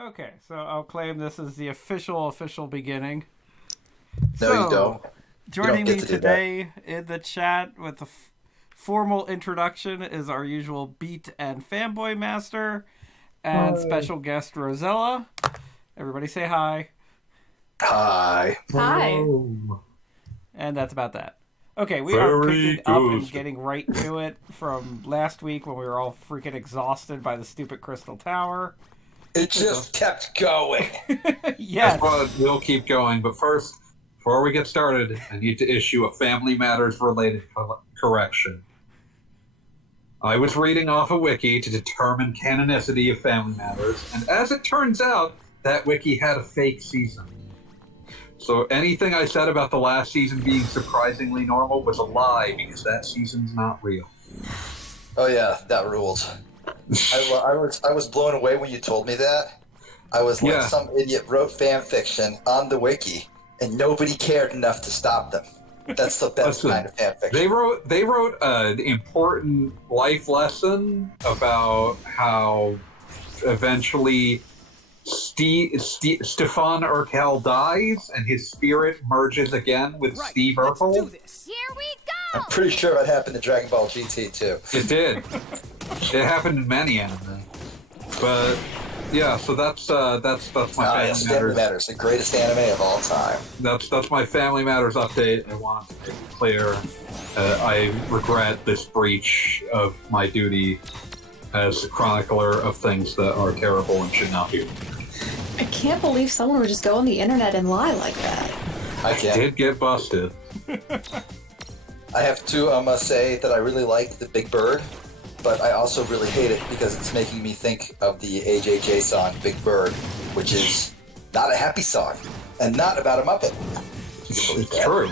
Okay, so I'll claim this is the official beginning. No, you don't. Joining me today in the chat with the formal introduction is our usual Beat and Fanboy Master and special guest Rosella. Everybody say hi. Hi. Hi. And that's about that. Okay, we are picking up and getting right to it from last week when we were all freaking exhausted by the stupid Crystal Tower. It just kept going. Yes. We'll keep going, but first, before we get started, I need to issue a Family Matters related correction. I was reading off a wiki to determine canonicity of Family Matters, and as it turns out, that wiki had a fake season. So anything I said about the last season being surprisingly normal was a lie, because that season's not real. Oh yeah, that rules. I was blown away when you told me that. I was like, some idiot wrote fan fiction on the wiki, and nobody cared enough to stop them. That's the best kind of fan fiction. They wrote an important life lesson about how eventually Stefan Urkel dies, and his spirit merges again with Steve Urkel. Here we go! I'm pretty sure that happened to Dragon Ball GT too. It did. It happened in many anime. But yeah, so that's my Family Matters, the greatest anime of all time. That's my Family Matters update. I want to make it clear. I regret this breach of my duty as a chronicler of things that are terrible and should not be. I can't believe someone would just go on the internet and lie like that. I did get busted. I have to say that I really like the Big Bird, but I also really hate it because it's making me think of the AJJ song Big Bird, which is not a happy song and not about a Muppet. It's true.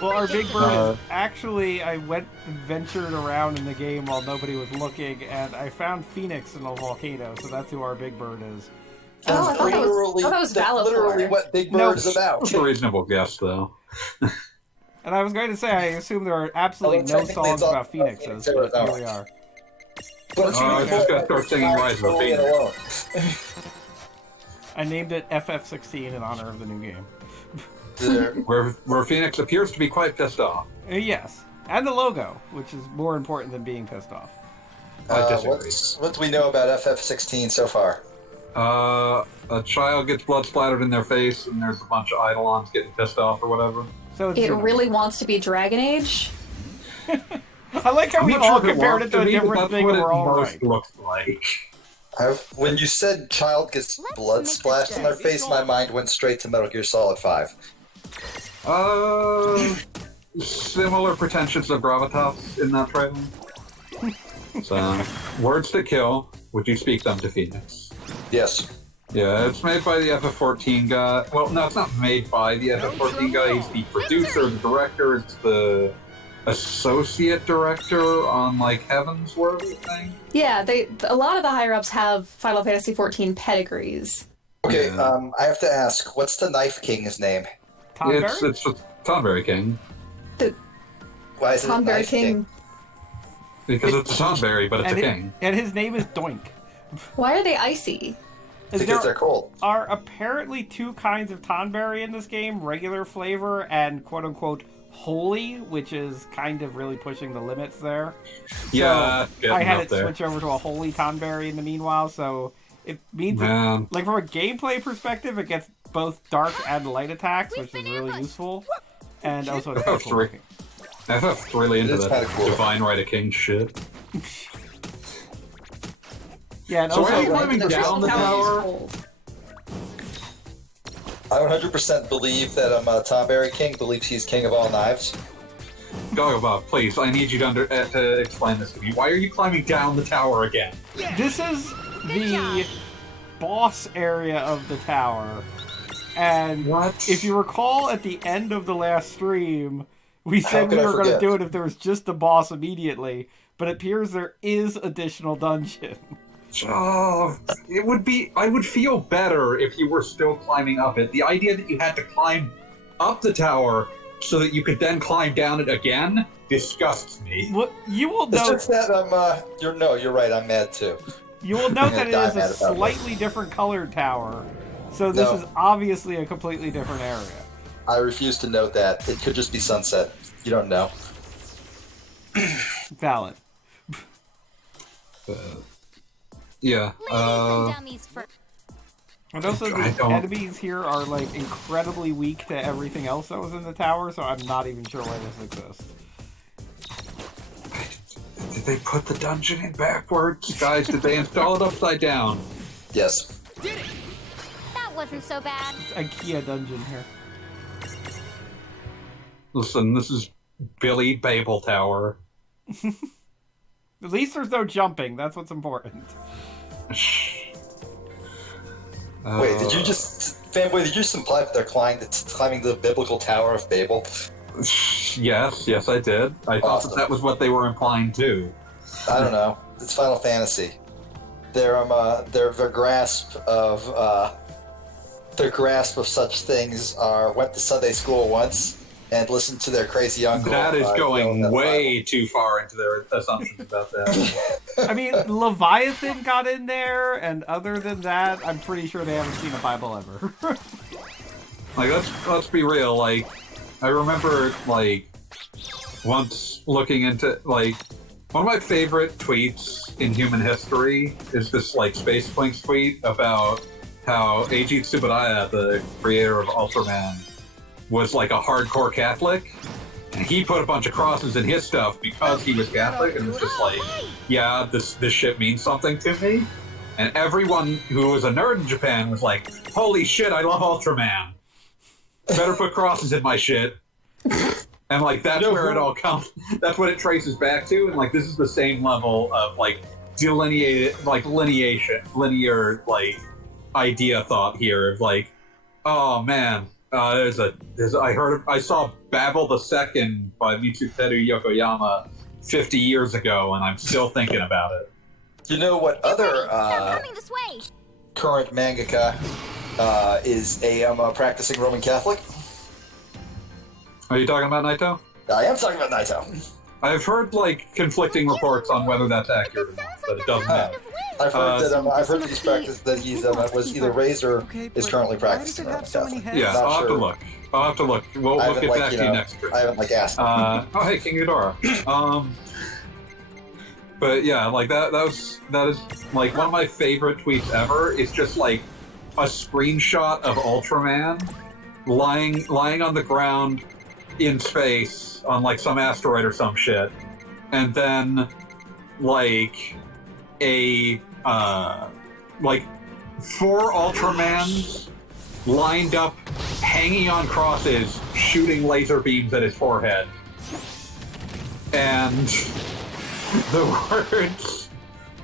Well, our Big Bird is actually, I went and ventured around in the game while nobody was looking, and I found Phoenix in a volcano, so that's who our Big Bird is. Oh, I thought that was that's literally what Big Bird is about. That's a reasonable guess, though. And I was going to say, I assume there are absolutely no songs about Phoenixes, but here we are. But I was just going to start singing Rise of the Phoenix. I named it FF16 in honor of the new game. Where Phoenix appears to be quite pissed off. Yes. And the logo, which is more important than being pissed off. What do we know about FF16 so far? A child gets blood splattered in their face, and there's a bunch of Eidolons getting pissed off or whatever. So it really wants to be Dragon Age? I like how we all compared it to a different thing and we're all right. Looks like. When you said child gets blood splashed in their face, my mind went straight to Metal Gear Solid 5. Similar pretensions of gravitas in that trailer. So, words that kill. Would you speak them to Phoenix? Yes. Yeah, it's made by the FF14 guy. Well, no, it's not made by the FF14 guy. He's the producer, the director, it's the associate director on, like, Heaven's Word thing. Yeah, a lot of the higher-ups have Final Fantasy XIV pedigrees. Okay, I have to ask, what's the Knife King's name? Tonberry? It's Tonberry King. Why is it Tonberry Knife King? Because it's a Tonberry, but it's a king. And his name is Doink. Why are they icy? Because they're cold. Are apparently two kinds of Tonberry in this game, regular flavor and quote-unquote holy, which is kind of really pushing the limits there. Yeah, so I had it switch over to a holy Tonberry in the meanwhile, so it means that, like, from a gameplay perspective, it gets both dark and light attacks, which is really useful. And also it's cool. FF's really into that cool. Divine Right of King shit. Yeah, and so also, are you climbing down the tower? I 100% believe that Tonberry King believes he's king of all knives. Goggle Bob, please, I need you to explain this to me. Why are you climbing down the tower again? This is the boss area of the tower. And if you recall at the end of the last stream, we said we were going to do it if there was just a boss immediately, but it appears there is additional dungeon. Oh, I would feel better if you were still climbing up it. The idea that you had to climb up the tower so that you could then climb down it again disgusts me. Well, you will know. It's just that you're right, I'm mad too. You will note that it is a slightly different colored tower, so this is obviously a completely different area. I refuse to note that. It could just be sunset. You don't know. Valid. Yeah. And also, the enemies here are, like, incredibly weak to everything else that was in the tower, so I'm not even sure why this exists. Did they put the dungeon in backwards? Guys, did they install it upside down? Yes. Did it! That wasn't so bad. It's IKEA dungeon here. Listen, this is Billy Babel Tower. At least there's no jumping. That's what's important. Wait, did you just... Fanboy, did you just imply that they're climbing the biblical Tower of Babel? Yes, I did. I thought that was what they were implying too. I don't know. It's Final Fantasy. Their grasp of such things went to Sunday school once and listened to their crazy uncle. That is going way too far into their assumptions about that. I mean, Leviathan got in there, and other than that, I'm pretty sure they haven't seen a Bible ever. Like, let's be real. Like, I remember, like, once looking into, like, one of my favorite tweets in human history is this, like, Space Blinks tweet about how Eiji Tsuburaya, the creator of Ultraman, was, like, a hardcore Catholic, and he put a bunch of crosses in his stuff because he was Catholic, and was just like, yeah, this shit means something to me. And everyone who was a nerd in Japan was like, holy shit, I love Ultraman. Better put crosses in my shit. And, like, that's where it all comes. That's what it traces back to. And, like, this is the same level of, like, delineated, like, linear, like, idea thought here of, like, oh, man, I saw Babel II by Mitsuteru Yokoyama 50 years ago, and I'm still thinking about it. You know what other current mangaka is a practicing Roman Catholic? Are you talking about Naito? I am talking about Naito. I've heard, like, conflicting reports on whether that's accurate or not, but it doesn't matter. I've heard that he's practiced, that he's was either raised or is currently practicing Roman Catholic. Yeah, I'll have to look. I'll have to look. We'll get back to you next year. I haven't, like, asked. Oh, hey, King Ghidorah. But yeah, like, that is, like, one of my favorite tweets ever. It's just, like, a screenshot of Ultraman lying on the ground in space on, like, some asteroid or some shit, and then, like, like, 4 Ultramans lined up, hanging on crosses, shooting laser beams at his forehead. And the words,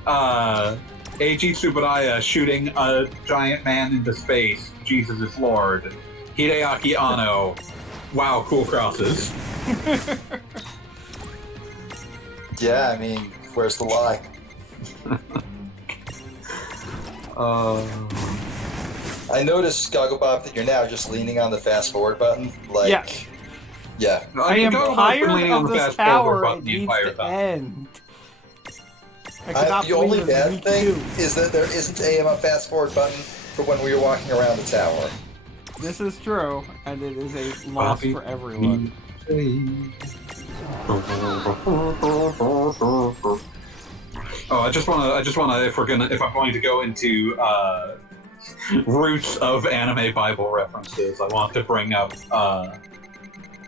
Eiji Tsuburaya shooting a giant man into space, Jesus is Lord, Hideaki Anno, wow, cool crosses. Yeah, I mean, where's the lie? I noticed, Goggle Bob, that you're now just leaning on the fast forward button. Like, yeah. I am tired of this tower. It needs to end. The only bad thing is that there isn't a fast forward button for when we were walking around the tower. This is true, and it is a loss for everyone. Oh, I just wanna, if I'm going to go into roots of anime Bible references, I want to bring up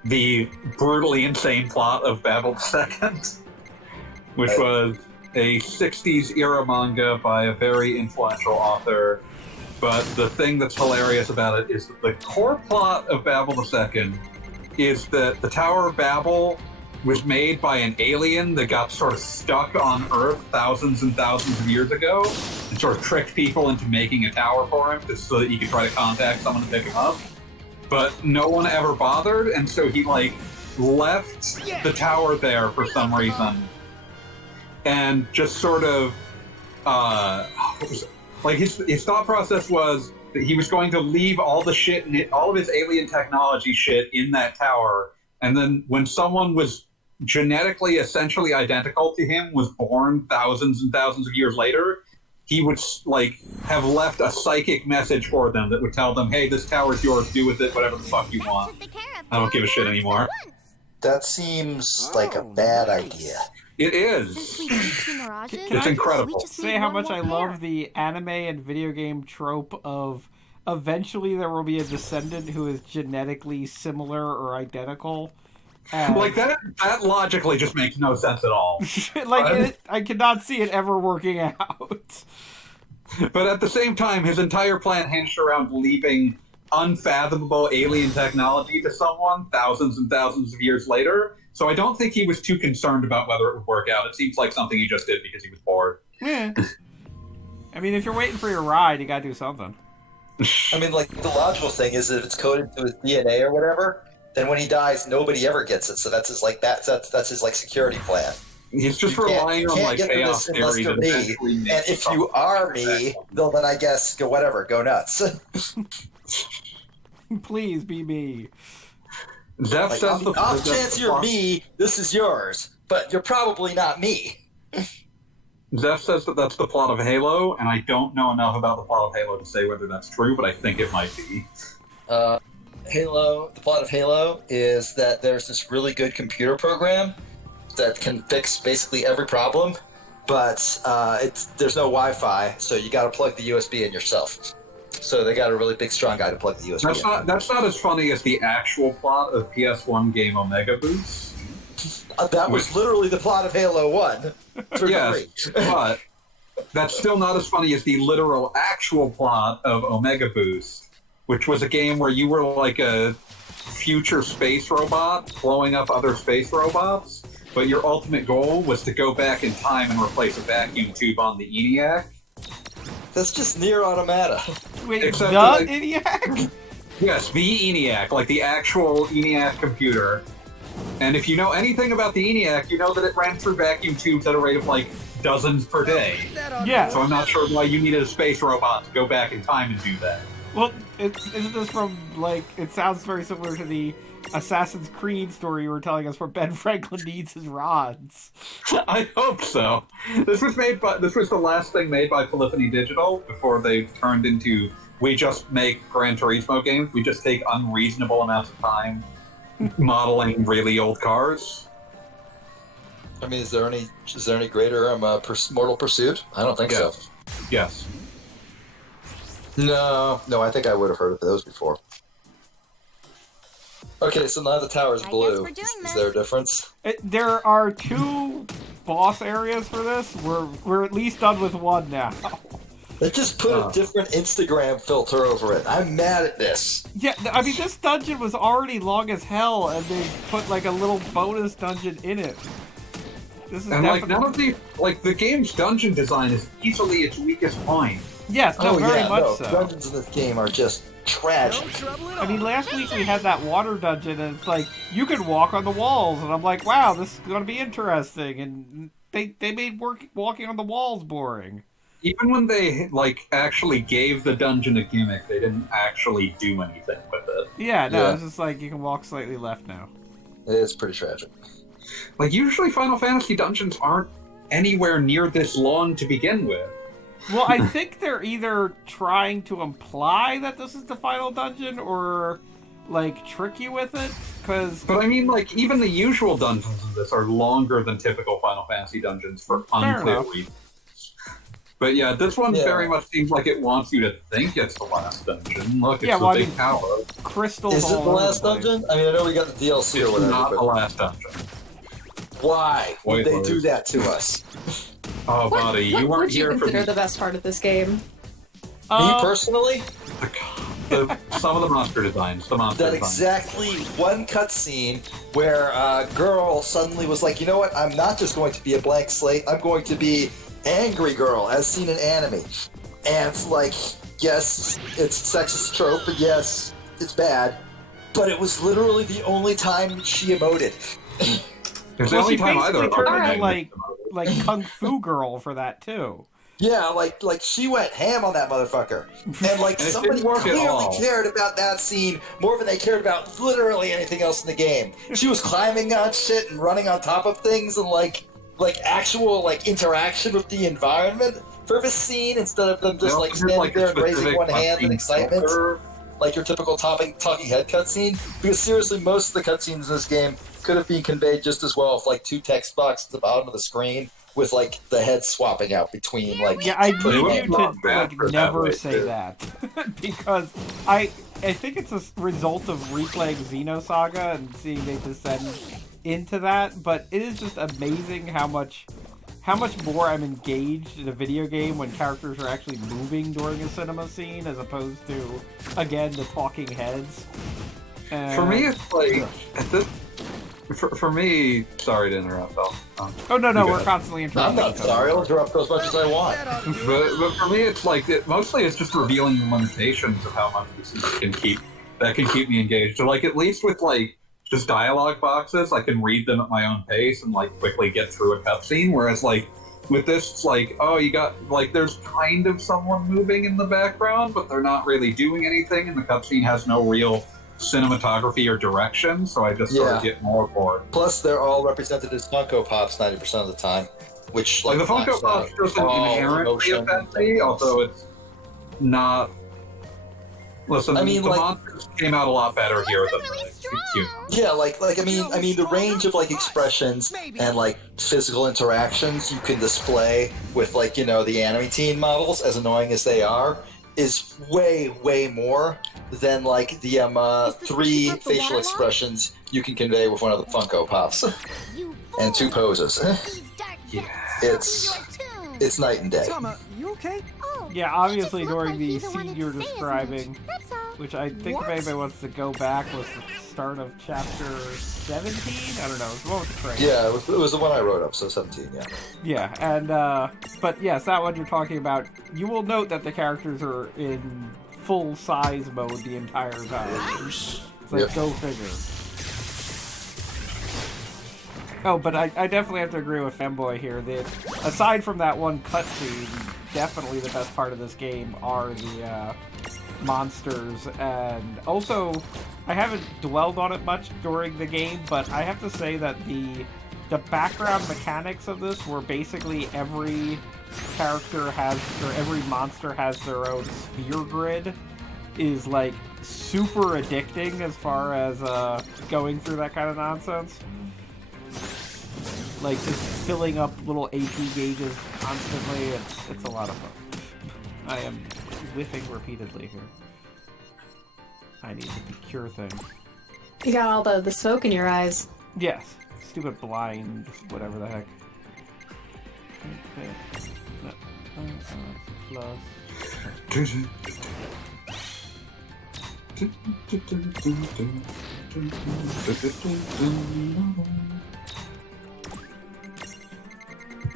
the brutally insane plot of Babel II, which was a 60s era manga by a very influential author. But the thing that's hilarious about it is that the core plot of Babel II is that the Tower of Babel was made by an alien that got sort of stuck on Earth thousands and thousands of years ago and sort of tricked people into making a tower for him just so that he could try to contact someone to pick him up. But no one ever bothered, and so he, like, left the tower there for some reason and just sort of, like, his thought process was that he was going to leave all the shit, all of his alien technology shit in that tower, and then when someone was genetically essentially identical to him was born thousands and thousands of years later, he would like have left a psychic message for them that would tell them, "Hey, this tower's yours. Do with it whatever the fuck you want. I don't give a shit anymore." That seems like a bad idea. It is. It's incredible. Say how much I love the anime and video game trope of eventually there will be a descendant who is genetically similar or identical. Like that logically just makes no sense at all. I cannot see it ever working out. But at the same time, his entire plan hinged around leaving unfathomable alien technology to someone thousands and thousands of years later. So I don't think he was too concerned about whether it would work out. It seems like something he just did because he was bored. Yeah. I mean, if you're waiting for your ride, you gotta do something. I mean, like, the logical thing is that if it's coded to his DNA or whatever, then when he dies, nobody ever gets it. So that's his like that's his like security plan. He's just relying on like chaos theory to eventually make. And if you are me, then I guess go nuts. Please be me. Zeph like, says off chance you're me, this is yours, but you're probably not me. Zeph says that that's the plot of Halo, and I don't know enough about the plot of Halo to say whether that's true, but I think it might be. The plot of Halo is that there's this really good computer program that can fix basically every problem, but there's no Wi-Fi, so you got to plug the USB in yourself. So they got a really big, strong guy to plug the USB in. That's not as funny as the actual plot of PS1 game Omega Boost. That was literally the plot of Halo 1. Yes, but that's still not as funny as the literal actual plot of Omega Boost, which was a game where you were like a future space robot blowing up other space robots, but your ultimate goal was to go back in time and replace a vacuum tube on the ENIAC. That's just Nier Automata. Wait, except the ENIAC? Yes, the ENIAC, like the actual ENIAC computer. And if you know anything about the ENIAC, you know that it ran through vacuum tubes at a rate of like dozens per day. Yeah. So I'm not sure why you needed a space robot to go back in time and do that. Well, isn't this from, like, it sounds very similar to the Assassin's Creed story you were telling us where Ben Franklin needs his rods. I hope so. This was the last thing made by Polyphony Digital before they turned into, we just make Gran Turismo games, we just take unreasonable amounts of time modeling really old cars. I mean, is there any greater Mortal Pursuit? I don't think so. Yes. No, I think I would have heard of those before. Okay, so now the tower's blue. Is there a difference? There are 2 boss areas for this. We're at least done with one now. They just put a different Instagram filter over it. I'm mad at this. Yeah, I mean, this dungeon was already long as hell, and they put, like, a little bonus dungeon in it. This is like, none of the game's dungeon design is easily its weakest point. Yes, very much so. Dungeons in this game are just tragic. I mean, last week we had that water dungeon, and it's like, you could walk on the walls, and I'm like, wow, this is going to be interesting, and they made walking on the walls boring. Even when they, like, actually gave the dungeon a gimmick, they didn't actually do anything with it. Yeah, no, it's just like, you can walk slightly left now. It's pretty tragic. Like, usually Final Fantasy dungeons aren't anywhere near this long to begin with. Well, I think they're either trying to imply that this is the final dungeon, or, like, trick you with it, But I mean, like, even the usual dungeons in this are longer than typical Final Fantasy dungeons for unclear reasons. But yeah, this one very much seems like it wants you to think it's the last dungeon. Look, it's the big tower. Crystals. Is it the last dungeon? I mean, I know we got the DLC or whatever. It's not the last dungeon. Why would they do that to us? Oh, buddy, you weren't here for... What would you consider the best part of this game? Me personally? Some of the monster designs. Exactly one cutscene where a girl suddenly was like, you know what, I'm not just going to be a blank slate, I'm going to be angry girl, as seen in anime. And it's like, yes, it's a sexist trope, but yes, it's bad. But it was literally the only time she emoted. It's the only time either. Turned into like Kung Fu Girl for that too. Yeah, like she went ham on that motherfucker. And like somebody clearly cared about that scene more than they cared about literally anything else in the game. She was climbing on shit and running on top of things and like actual like interaction with the environment. for this scene instead of them just like standing there and raising one hand in excitement, like your typical talking head cutscene. Because seriously, most of the cutscenes in this game could have been conveyed just as well if like 2 text boxes at the bottom of the screen with like the head swapping out between like. Yeah, I need you to like never say that because I think it's a result of replaying Xenosaga and seeing they descend into that, but it is just amazing how much more I'm engaged in a video game when characters are actually moving during a cinema scene as opposed to, again, the talking heads. For me, it's like For me, sorry to interrupt. Oh no, we're constantly interrupting. I'm not sorry. I'll interrupt as much as I want. But for me, it's like mostly it's just revealing the limitations of how much this can keep me engaged. So like at least with like just dialogue boxes, I can read them at my own pace and like quickly get through a cutscene. Whereas like with this, it's like, oh, you got like there's kind of someone moving in the background, but they're not really doing anything, and the cutscene has no real cinematography or direction, so I just sort of get more bored. Plus, they're all represented as Funko Pops 90% of the time, which like the Funko Pops doesn't inherently offend me, although it's not. Listen, the monsters came out a lot better here than the humans. Yeah, I mean, the range of like expressions and like physical interactions you can display with like the anime teen models, as annoying as they are, is way more than like the 3 facial expressions you can convey with one of the Funko Pops and 2 poses. It's night and day. You okay? Yeah, obviously during the scene you're describing, which I think if anybody wants to go back, was the start of chapter 17? I don't know, it was the one with the crane. Yeah, it was the one I wrote up, so 17, yeah. Yeah, and, but yes, that one you're talking about, you will note that the characters are in full size mode the entire time. It's like, go figure. Oh, but I definitely have to agree with Femboy here. Aside from that one cutscene, definitely the best part of this game are the monsters. And also, I haven't dwelled on it much during the game, but I have to say that the background mechanics of this, where basically every character has, or every monster has their own sphere grid, is like super addicting as far as going through that kind of nonsense. Like just filling up little AP gauges constantly, it's a lot of fun. I am whiffing repeatedly here. I need to cure things. You got all the smoke in your eyes. Yes. Stupid blind, whatever the heck.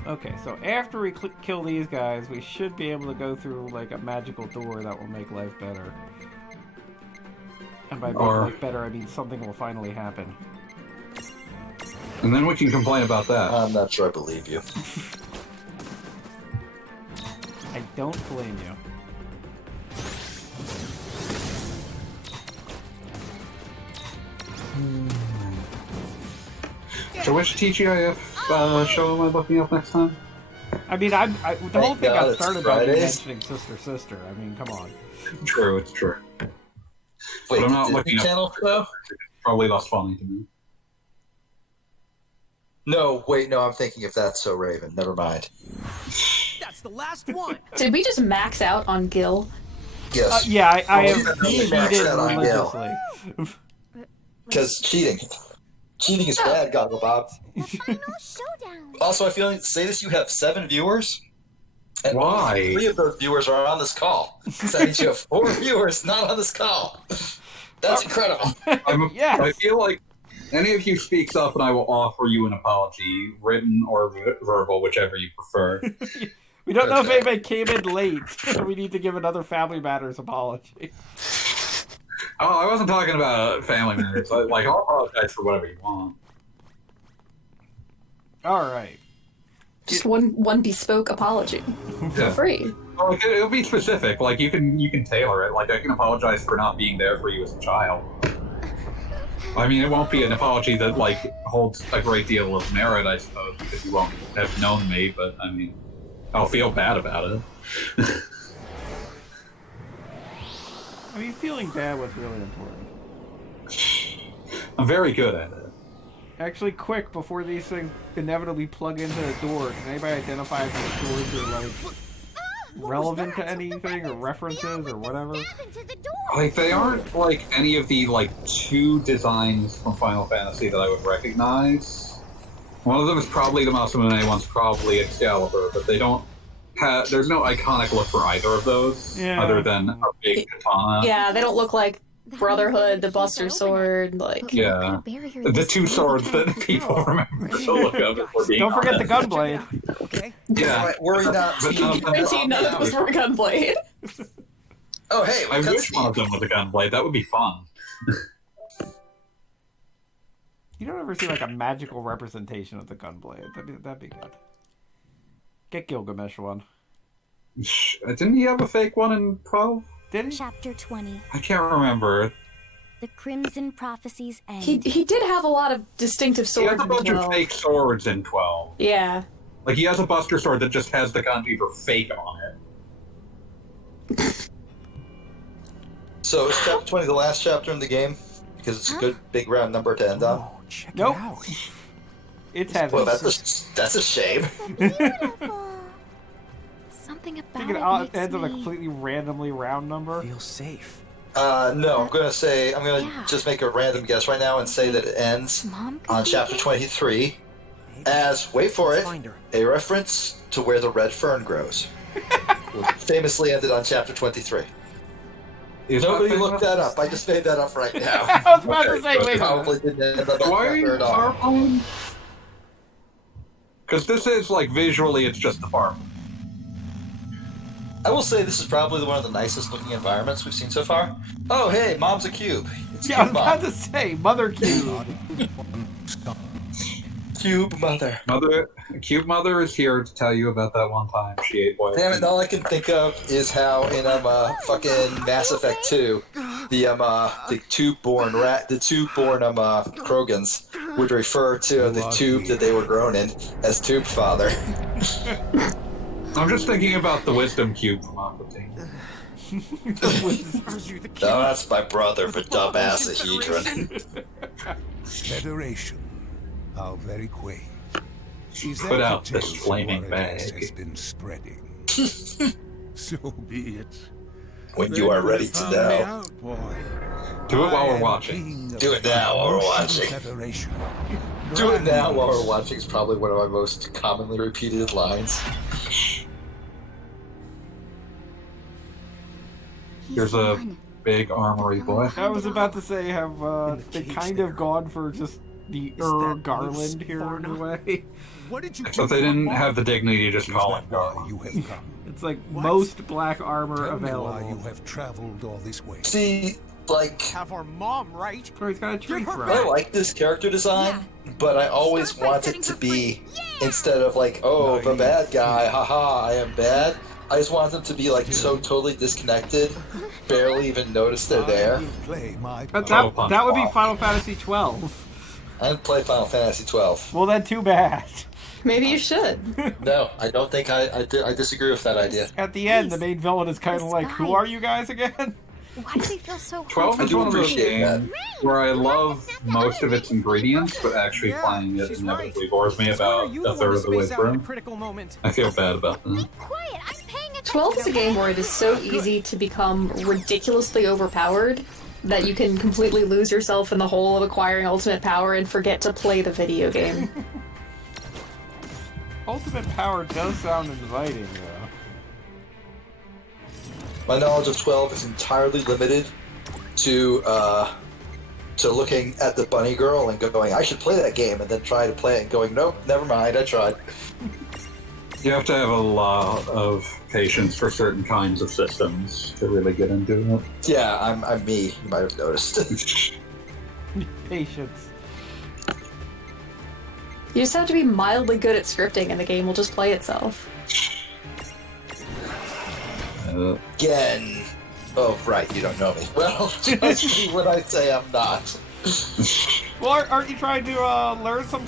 Okay, so after we kill these guys, we should be able to go through like a magical door that will make life better. And by making life better, I mean something will finally happen. And then we can complain about that. I'm not sure I believe you. I don't blame you. So which TGIF show am I looking up next time? I mean, the whole thing got started by me mentioning Sister. I mean, come on. True, it's true. Wait, but I'm not looking channel show? It's probably less funny to me. No, wait, no, I'm thinking if That's So Raven. Never mind. That's the last one. Did we just max out on Gil? Yes. Yeah, I have cheated religiously. Because cheating. Cheating is bad, Goggle Bob. Also, I feel like to say this, you have 7 viewers. And why? only 3 of those viewers are on this call. So that means you have 4 viewers not on this call. That's incredible. Yes. I feel like any of you speaks up and I will offer you an apology, written or verbal, whichever you prefer. We don't know if anybody came in late, so we need to give another Family Matters apology. Oh, I wasn't talking about Family Matters. I'll apologize for whatever you want. Alright. Just one bespoke apology. For free. Well, it'll be specific. Like, you can tailor it. Like, I can apologize for not being there for you as a child. I mean, it won't be an apology that, like, holds a great deal of merit, I suppose, because you won't have known me, but, I mean... I'll feel bad about it. I mean, feeling bad was really important. I'm very good at it. Actually, quick, before these things inevitably plug into the door, can anybody identify if the doors are, like, relevant to anything, or references, or whatever? Like, they aren't, like, any of the, like, 2 designs from Final Fantasy that I would recognize. One of them is probably the Maxima, one's probably Excalibur, but they don't have... There's no iconic look for either of those, other than a big katana. Yeah, they don't look like Brotherhood, the Buster Sword, like... Yeah. The 2 swords that people remember to look up before being Don't forget the Gunblade. Okay. Yeah. Right, worry not. None of those were Gunblade. Oh, hey, I wish one of them was a Gunblade. That would be fun. You don't ever see, like, a magical representation of the Gunblade. That'd be good. Get Gilgamesh one. Didn't he have a fake one in 12? Did he? Chapter 20. I can't remember. The Crimson Prophecies End. He did have a lot of distinctive He swords has a in bunch 12. of fake swords in 12. Yeah. Like, he has a Buster Sword that just has the kanji for fake on it. So is chapter 20 the last chapter in the game? Because it's a good big round number to end on. Oh, check Nope. it out. It's heavy. Well, that's a shame. Beautiful. Something about Think it it makes ends on a me... completely randomly round number. Feel safe. No, I'm gonna Yeah. just make a random guess right now and say that it ends Mom could on be chapter it. 23 as, wait for it, Find her. a reference to where the red fern grows. Famously ended on chapter 23. Is Nobody that looked that up. I just made that up right now. I was about to Okay, say, so wait a minute. Probably didn't end up Why are on you chapter at all. farming? Because this is, like, visually, it's just the farm. I will say this is probably one of the nicest looking environments we've seen so far. Oh, hey, Mom's a cube. It's Yeah, I was Cube about Mom. to say, Mother Cube. Cube Mother. Cube Mother is here to tell you about that one time she ate boiled Damn it, all I can think of is how in fucking Mass Effect 2, the tube-born Krogans would refer to the tube that they were grown in as Tube Father. I'm just thinking about the Wisdom Cube from Aquatine. No, that's my brother, but dumbass a hedron. Federation. How very quaint. Is Put that out the this tale flaming Floridas bag. has been spreading? So be it. When you are ready to know. Do it while we're watching. Do it now while we're watching. Federation. Do it now while we're watching is probably one of my most commonly repeated lines. Here's a big armory boy. I was about to say, have they kind of gone for just the garland here in a way? What did you do? So they didn't have the dignity to just Is call that it why Garland. you have come? It's like What? most black armor Tell me why you available. have traveled all this way. See, like, Have our mom, right? Oh, he's got a tree You're throw. I like this character design, but I always Start by want it setting to her be, free. Yeah! instead of like, oh, the bad guy, haha, I am bad. I just want them to be like so totally disconnected, barely even notice they're I there. will play my But part. that would be Final Fantasy 12. I didn't play Final Fantasy 12. Well, then too bad. Maybe you should. No, I don't think I disagree with that idea. At the end, the main villain is kind of like, who are you guys again? Why do they feel so 12 I is do one of those appreciate that. games where I love most of its ingredients, but actually Yeah, playing it she's inevitably right. bores me So are about you a the third one of to the way space out at a through. critical moment? I feel bad about that. Be quiet, I'm paying attention. 12 is a game where it is so easy to become ridiculously overpowered that you can completely lose yourself in the hole of acquiring ultimate power and forget to play the video game. Ultimate power does sound inviting, though. My knowledge of 12 is entirely limited to looking at the bunny girl and going, I should play that game, and then try to play it and going, nope, never mind, I tried. You have to have a lot of patience for certain kinds of systems to really get into it. Yeah, I'm me, you might have noticed. Patience. You just have to be mildly good at scripting and the game will just play itself. Again. Oh, right, you don't know me. Well, trust me when I say I'm not. Well, aren't you trying to learn some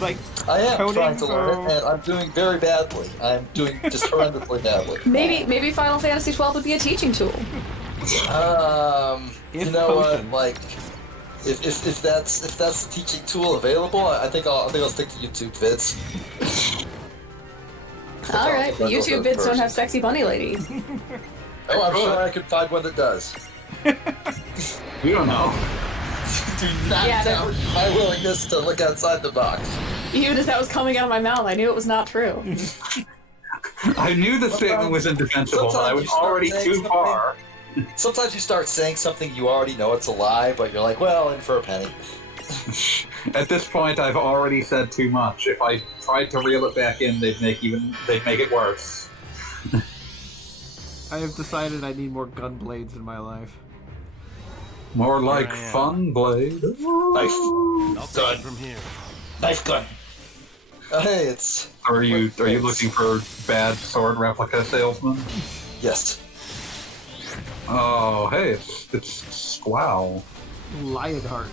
Like, I am coding, trying to learn it, and I'm doing very badly. I'm doing just horrendously badly. Maybe Final Fantasy 12 would be a teaching tool. You know what? Like, if that's the teaching tool available, I think I'll stick to YouTube vids. All right, but YouTube vids don't have sexy bunny lady. Oh, I'm sure I could find one that does. We don't know. Do not doubt my willingness to look outside the box. Even as that was coming out of my mouth, I knew it was not true. I knew the statement was indefensible, but I was already too far. Sometimes you start saying something you already know it's a lie, but you're like, well, in for a penny. At this point, I've already said too much. If I tried to reel it back in, they'd make it worse. I have decided I need more gun blades in my life. More like fun blade. Knife. I'll take Gun. it from here. Knife gun. Hey, it's... Are you looking for bad sword replica salesman? Yes. Oh, hey, it's Squall. Lionheart.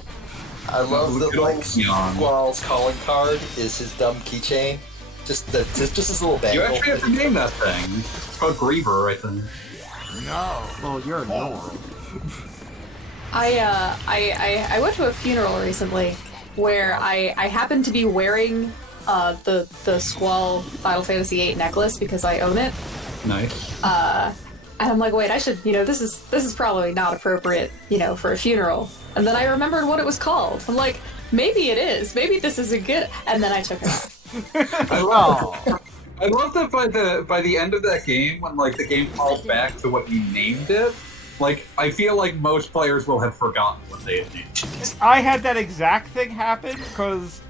I love that, Good like, old Neon. Squall's calling card is his dumb keychain. Just his little bangle. You actually have to name that thing. It's called Griever, I think. No. Well, you're a norm. I went to a funeral recently where I happened to be wearing the Squall Final Fantasy VIII necklace because I own it. Nice. And I'm like, wait, I should, this is probably not appropriate, for a funeral. And then I remembered what it was called. I'm like, maybe it is. Maybe this is a good. And then I took it off. I love that by the end of that game, when like the game falls back to what you named it, like I feel like most players will have forgotten what they had named it. I had that exact thing happen because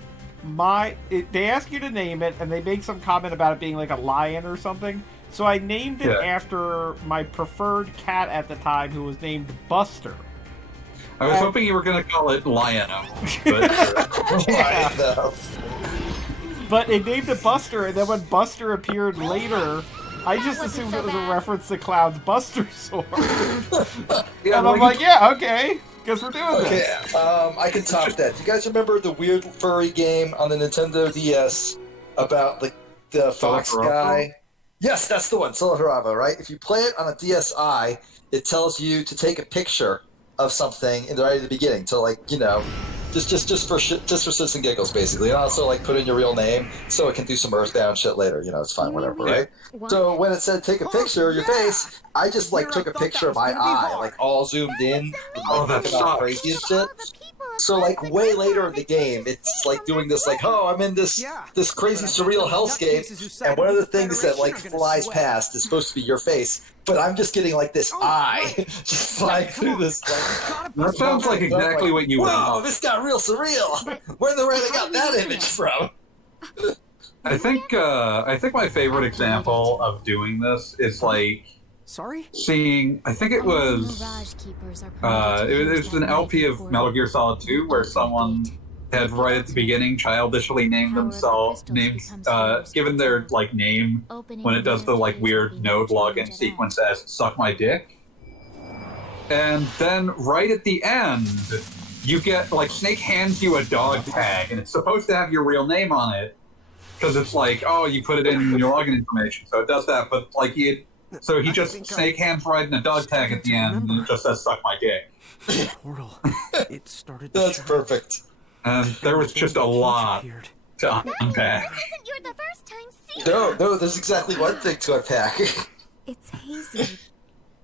they ask you to name it and they make some comment about it being like a lion or something. So I named it after my preferred cat at the time, who was named Buster. I was hoping you were going to call it Lion-O. But, But it named it Buster, and then when Buster appeared later, I just assumed it was a reference to Cloud's Buster Sword. And I'm like, yeah, okay, guess we're doing this. I can top that. Do you guys remember the weird furry game on the Nintendo DS about the fox guy? Yes, that's the one, Solarava, right? If you play it on a DSi, it tells you to take a picture of something right at the beginning to, like, just for shits and giggles, basically. And also, like, put in your real name so it can do some earthbound shit later. It's fine, whatever, right? So when it said take a picture of your face, I just, like, took a picture of my eye, like, all zoomed in, with, like, all crazy and shit. So, like, way later in the game, it's, like, doing this, like, oh, I'm in this crazy surreal hellscape, and one of the things that, like, flies past is supposed to be your face, but I'm just getting, like, this eye just flying through this, like... That sounds like exactly what you Whoa, want. this got real surreal! Where the hell they got that image from? I think my favorite example of doing this is, like, seeing, I think it was an LP of Metal Gear Solid 2 where someone had right at the beginning childishly named themselves, given their, like, name when it does the, like, weird node login sequence as Suck My Dick. And then right at the end, you get, like, Snake hands you a dog tag, and it's supposed to have your real name on it, because it's like, oh, you put it in your login information, so it does that, but, like, so he just Snake hands right in a dog tag at the end, and it just says "suck my dick." It started. That's perfect. And there was just a lot to unpack. No, there's exactly one thing to unpack. It's hazy,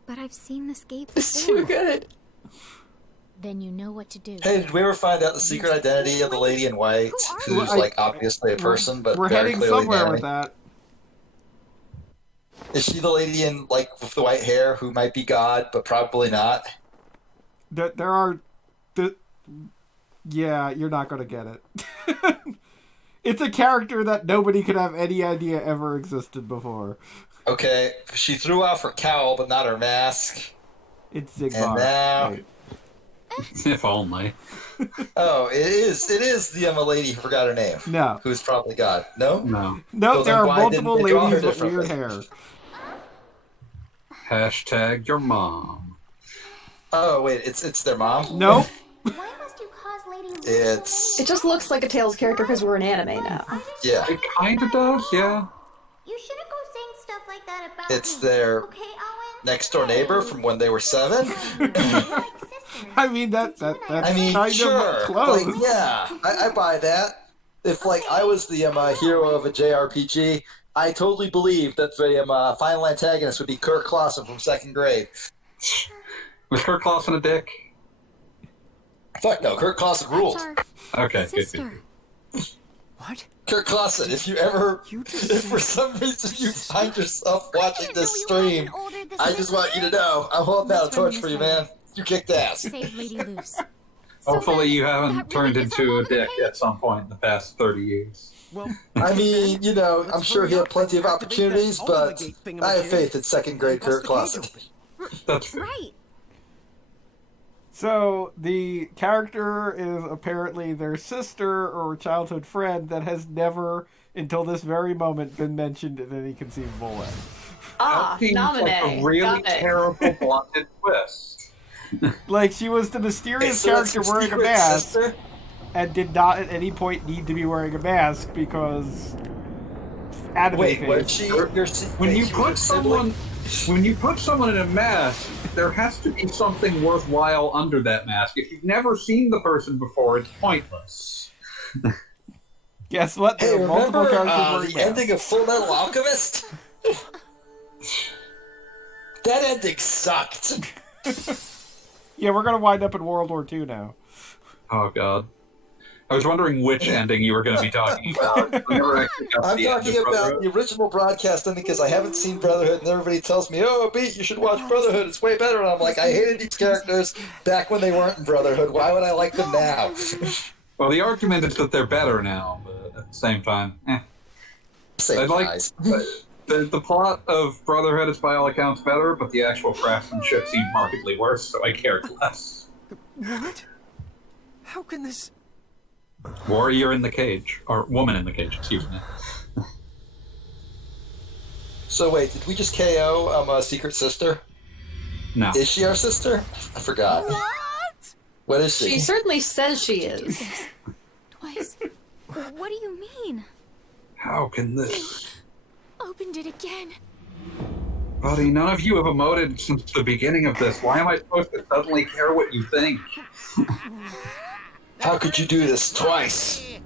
but I've seen the scape before. It's too good. Then you know what to do. Hey, did we ever find out the secret identity of the lady in white, who's, like, obviously a person, but we're very heading clearly somewhere Nanny? with that. Is she the lady in, like, with the white hair who might be God, but probably not? Yeah, you're not going to get it. It's a character that nobody could have any idea ever existed before. Okay, she threw off her cowl, but not her mask. It's Zigbar. And now... Right. If only. Oh, it is the lady who forgot her name. No. Who's probably God. No? No. No, Well, there then are why multiple didn't they draw her ladies with weird differently? hair. Hashtag your mom. Oh, wait, it's their mom? Nope. Why must you cause Lady It just looks like a Tails character because we're in anime now. Yeah. It kind of does, yeah. You shouldn't go saying stuff like that about It's me. their Okay, Owen? next door neighbor from when they were 7. I mean, that's I mean, kind sure. of close. Like, yeah, I buy that. If, like, I was the hero of a JRPG, I totally believe that the final antagonist would be Kurt Clausen from 2nd grade. Was Kurt Clausen a dick? Fuck no, Kurt Clausen ruled. Okay, good. Sister. What? Kurt Clausen, if for some reason you find yourself watching this stream, I just want you to know, I'm holding out a torch for you, man. You kicked ass. Save Lady Luce. Hopefully you haven't turned into a dick at some point in the past 30 years. Well, I mean, you know, I'm sure he had plenty of opportunities, but I have faith in 2nd grade Kurt Clausen. That's Right. So the character is apparently their sister or childhood friend that has never, until this very moment, been mentioned in any conceivable way. Ah, seems nominee. like a really Got it. terrible blunted twist. Like, she was the mysterious So that's character your wearing a secret mask sister? and did not at any point need to be wearing a mask because anime Wait, face. was she When you put someone in a mask, there has to be something worthwhile under that mask. If you've never seen the person before, it's pointless. Guess what? Hey, There are multiple remember characters wearing the masks. ending of Full Metal Alchemist? That ending sucked. Yeah, we're gonna wind up in World War II now. Oh god. I was wondering which ending you were going to be talking about. I never actually got to I'm the end talking of about Brotherhood. the original broadcast ending because I haven't seen Brotherhood, and everybody tells me, "Oh, Pete, you should watch Brotherhood. It's way better." And I'm like, I hated these characters back when they weren't in Brotherhood. Why would I like them now? Well, the argument is that they're better now, but at the same time, Same I'd like guys. the plot of Brotherhood is by all accounts better, but the actual craftsmanship seemed markedly worse, so I cared less. What? How can this... Warrior in the cage, or woman in the cage, excuse me. So wait, did we just KO a secret sister? No. Is she our sister? I forgot. What? What is she? She certainly says she is. Twice. What do you mean? How can this... Opened it again. Buddy, none of you have emoted since the beginning of this. Why am I supposed to suddenly care what you think? How could you do this twice?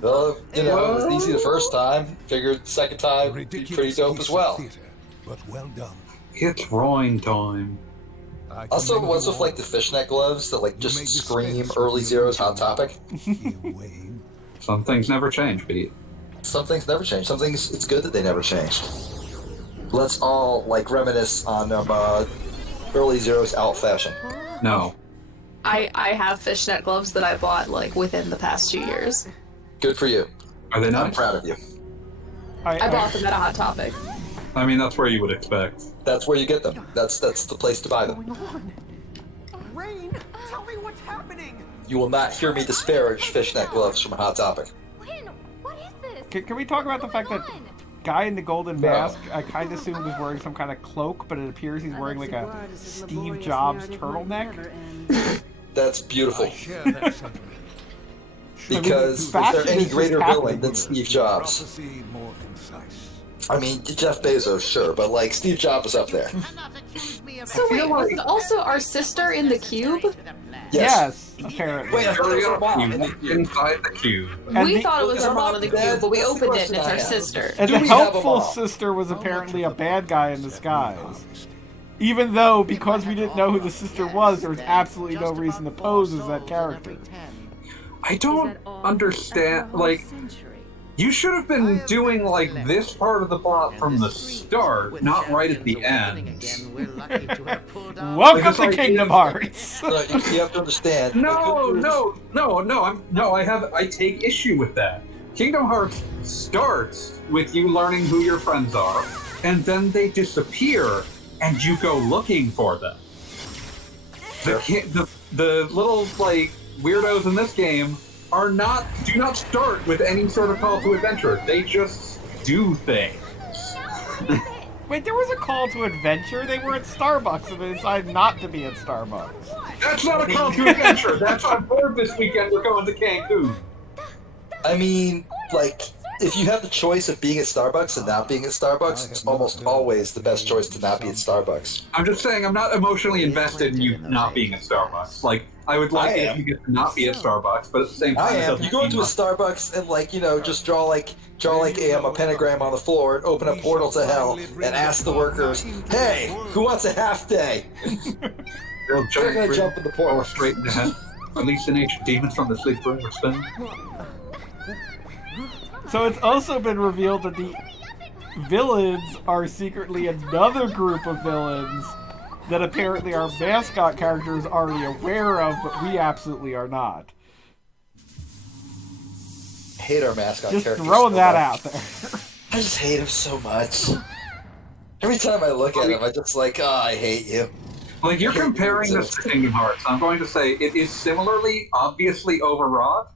Well, you know, it was easy the first time. Figured the second time would be pretty dope as well. But well done. It's Roin time. Also, what's with like the fishnet gloves that like just scream Early Zero's Hot Topic? Some things never change, Pete. Some things never change. Some things, it's good that they never changed. Let's all like reminisce on Early Zero's out fashion. No. I have fishnet gloves that I bought like within the past 2 years. Good for you. Are they I'm nice? proud of you. I bought them at a Hot Topic. I mean, that's where you would expect. That's where you get them. That's the place to buy them. Rain, tell me what's happening. You will not hear me disparage fishnet gloves from Hot Topic. When? What is this? Can we talk about the fact that guy in the golden mask, I kind of assumed was wearing some kind of cloak, but it appears he's wearing like a Steve Jobs turtleneck? That's beautiful. Share that sentiment. Because is fashion there any is just greater happening villain than here. Steve Jobs? Prophecy more concise. I mean, Jeff Bezos, sure, but like Steve Jobs is up there. So wait, was it also our sister in the cube? Yes, apparently. Wait, I thought it was her mom. You look inside the cube. And We the- thought it was Is our her mom mom in the dead? cube, but we That's the opened it and question it's I our have. sister. And Do the we have a helpful mom? sister was apparently a bad guy in disguise. Even though, because we didn't know who the sister was, there was absolutely no reason to pose as that character. I don't understand, like, you should have been doing, like, this part of the plot from the start, not right at the end. Welcome Because, to like, Kingdom Hearts! No, you have to understand. I take issue with that. Kingdom Hearts starts with you learning who your friends are, and then they disappear, and you go looking for them. The little, like, weirdos in this game do not start with any sort of call to adventure. They just do things. Wait, there was a call to adventure. They were at Starbucks and they decided not to be at Starbucks. That's not a call to adventure. That's on board this weekend. We're going to Cancun. I mean, like, if you have the choice of being at Starbucks and not being at Starbucks, it's almost always the best choice to not be at Starbucks. I'm just saying, I'm not emotionally invested in you not being at Starbucks. Like, I would like it if you get to not be at Starbucks, but at the same time, I am. You go into a Starbucks and, like, you know, just draw a pentagram on the floor and open a portal to hell and ask the workers, "Hey, who wants a half day?" They're gonna jump in the portal straight in the head. Release an ancient demons from the sleep room or spin. So it's also been revealed that the villains are secretly another group of villains that apparently our mascot character is already aware of, but we absolutely are not. I hate our mascot character. Just throwing that out there. I just hate him so much. Every time I look at him, I just like, oh, I hate you. Like, you're comparing this to Kingdom Hearts. I'm going to say it is similarly, obviously overwrought,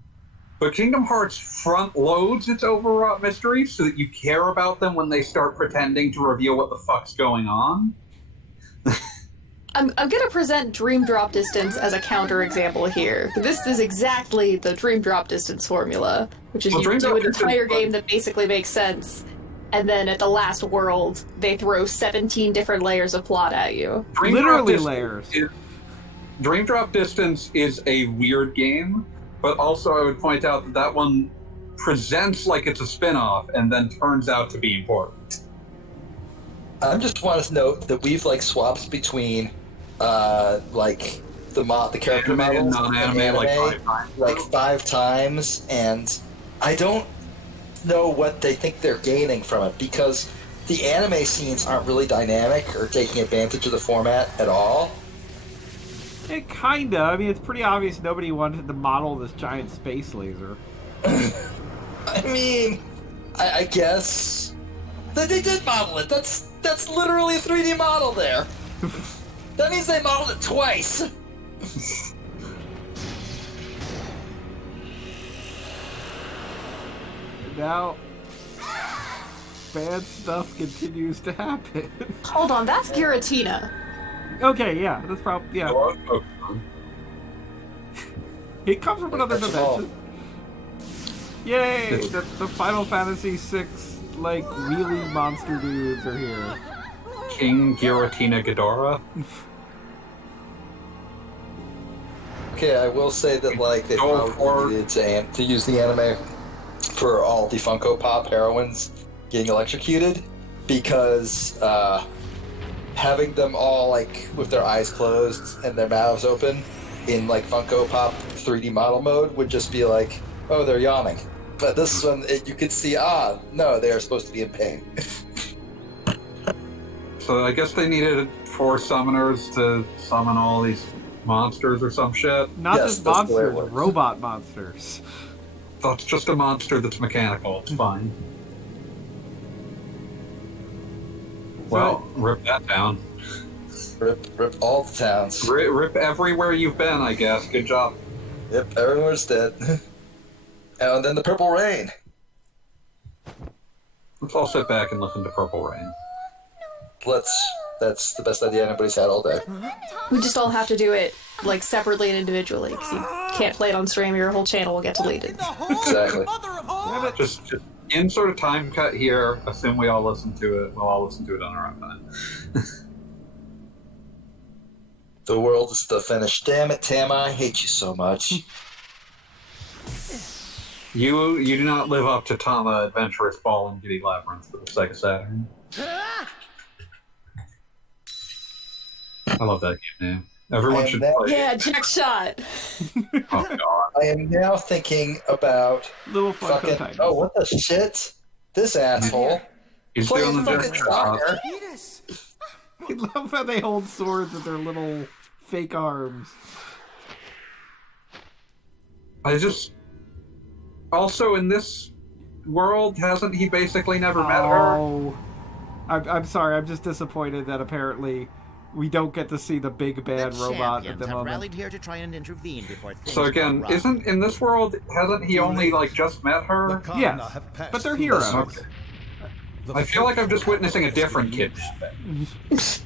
but Kingdom Hearts front loads its overwrought mysteries so that you care about them when they start pretending to reveal what the fuck's going on. I'm going to present Dream Drop Distance as a counterexample here. This is exactly the Dream Drop Distance formula, which is you do an entire game that basically makes sense, and then at the last world, they throw 17 different layers of plot at you. Literally layers. Dream Drop Distance is a weird game, but also I would point out that that one presents like it's a spin-off and then turns out to be important. I just want to note that we've like swapped between like the character models and non-anime like 5 times, and I don't know what they think they're gaining from it, because the anime scenes aren't really dynamic or taking advantage of the format at all. It kinda. I mean, it's pretty obvious nobody wanted to model this giant space laser. I mean, I guess that they did model it. That's literally a 3D model there. That means they modeled it twice. Now, bad stuff continues to happen. Hold on, that's Giratina. Okay, yeah, that's probably, yeah. It comes from another dimension. Yay! The Final Fantasy VI, like, wheelie monster dudes are here. King Giratina Ghidorah. Okay, I will say that, like, they probably needed to use the anime for all the Funko Pop heroines getting electrocuted, because having them all, like, with their eyes closed and their mouths open in, like, Funko Pop 3D model mode would just be like, oh, they're yawning. But this one, you could see, no, they are supposed to be in pain. So I guess they needed 4 summoners to summon all these monsters or some shit. Not just monsters, robot monsters. So it's just a monster that's mechanical. It's fine. Well, rip that down. Rip all the towns. Rip everywhere you've been, I guess. Good job. Yep, everyone's dead. And then the Purple Rain. Let's all sit back and listen to Purple Rain. That's the best idea anybody's had all day. We just all have to do it, like, separately and individually, because you can't play it on stream or your whole channel will get deleted. Exactly. Just insert a time cut here, assume we all listen to it, we'll all listen to it on our own time. The world is still finished. Damn it, Tama, I hate you so much. You do not live up to Tama Adventurous Ball and Giddy Labyrinth for the Sega Saturn. I love that game name. Everyone should play it. Yeah, Jack Shot. Oh god. I am now thinking about Little fucking. Oh, what the shit? This asshole. He's playing doing the fucking soccer. I love how they hold swords with their little fake arms. I just... Also, in this world, hasn't he basically never met her? Oh. I'm sorry, I'm just disappointed that apparently we don't get to see the big bad robot at the moment. Rallied here to try and intervene before So again, isn't in this world, hasn't he only, like, just met her? Yes, but they're heroes. Okay. I feel like I'm just witnessing a different kid.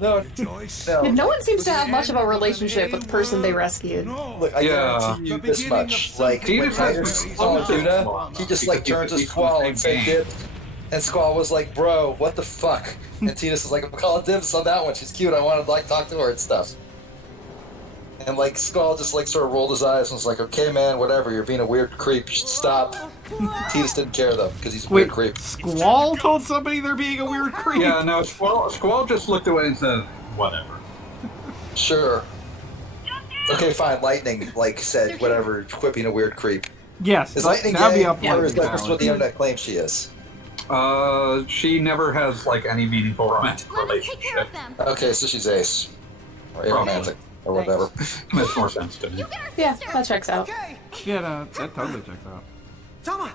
No. No one seems to have much of a relationship with the person they rescued. Look, I guarantee you this much. Like, when Titus saw Yuna, he just, like, turned to Squall and said dip. And Squall was like, bro, what the fuck? And Titus was like, I'm calling dibs on that one. She's cute. I want to, like, talk to her and stuff. And, like, Squall just, like, sort of rolled his eyes and was like, okay, man, whatever. You're being a weird creep. You should stop. Titus didn't care, though, because he's a weird creep. Squall told somebody they're being a weird creep? Yeah, no, Squall just looked away and said, whatever. Sure. Okay, fine. Lightning, like, said whatever, quit being a weird creep. Yes. Is Lightning gay, or is that just what the internet claims she is? She never has, like, any meaningful romantic relationship. Okay, so she's ace. Or aromantic. Or whatever. Makes more sense to me. Yeah, that checks out. Yeah, no, that totally checks out. Tama!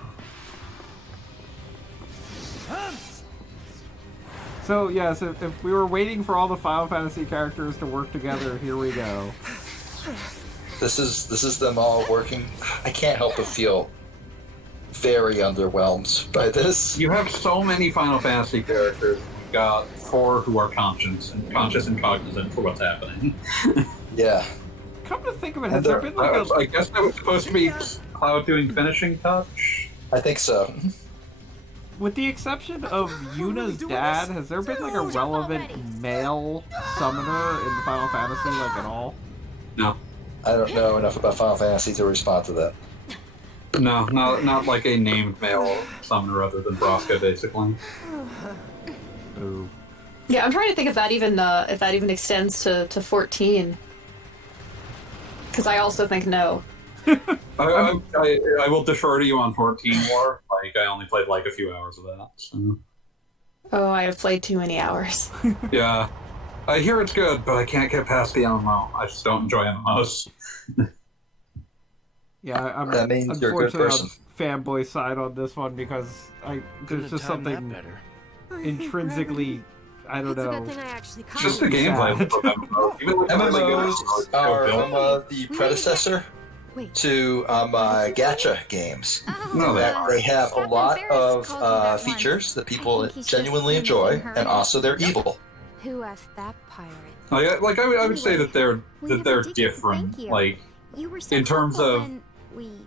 So, yes, if we were waiting for all the Final Fantasy characters to work together, here we go. This is them all working. I can't help but feel very underwhelmed by this. You have so many Final Fantasy characters. You've got 4 who are conscious and cognizant for what's happening. Yeah. Come to think of it, has there been like I guess that was supposed to be Cloud doing finishing touch? I think so. With the exception of Yuna's dad, has there been like a relevant male summoner in the Final Fantasy, like at all? No. I don't know enough about Final Fantasy to respond to that. No, not like a named male summoner other than Braska, basically. Ooh. Yeah, I'm trying to think if that even extends to 14. Because I also think no. I will defer to you on 14 more. Like, I only played like a few hours of that. So. Oh, I have played too many hours. Yeah. I hear it's good, but I can't get past the MMO. I just don't enjoy MMOs. Yeah, I'm that means you're a good person. On fanboy side on this one because there's just something intrinsically, I don't know. Just the gameplay of MMO. MMOs are the predecessor to gacha games. No, they have a lot of features that people genuinely enjoy, and also they're evil. Who asked that pirate? I would say that they're different. Like, in terms of.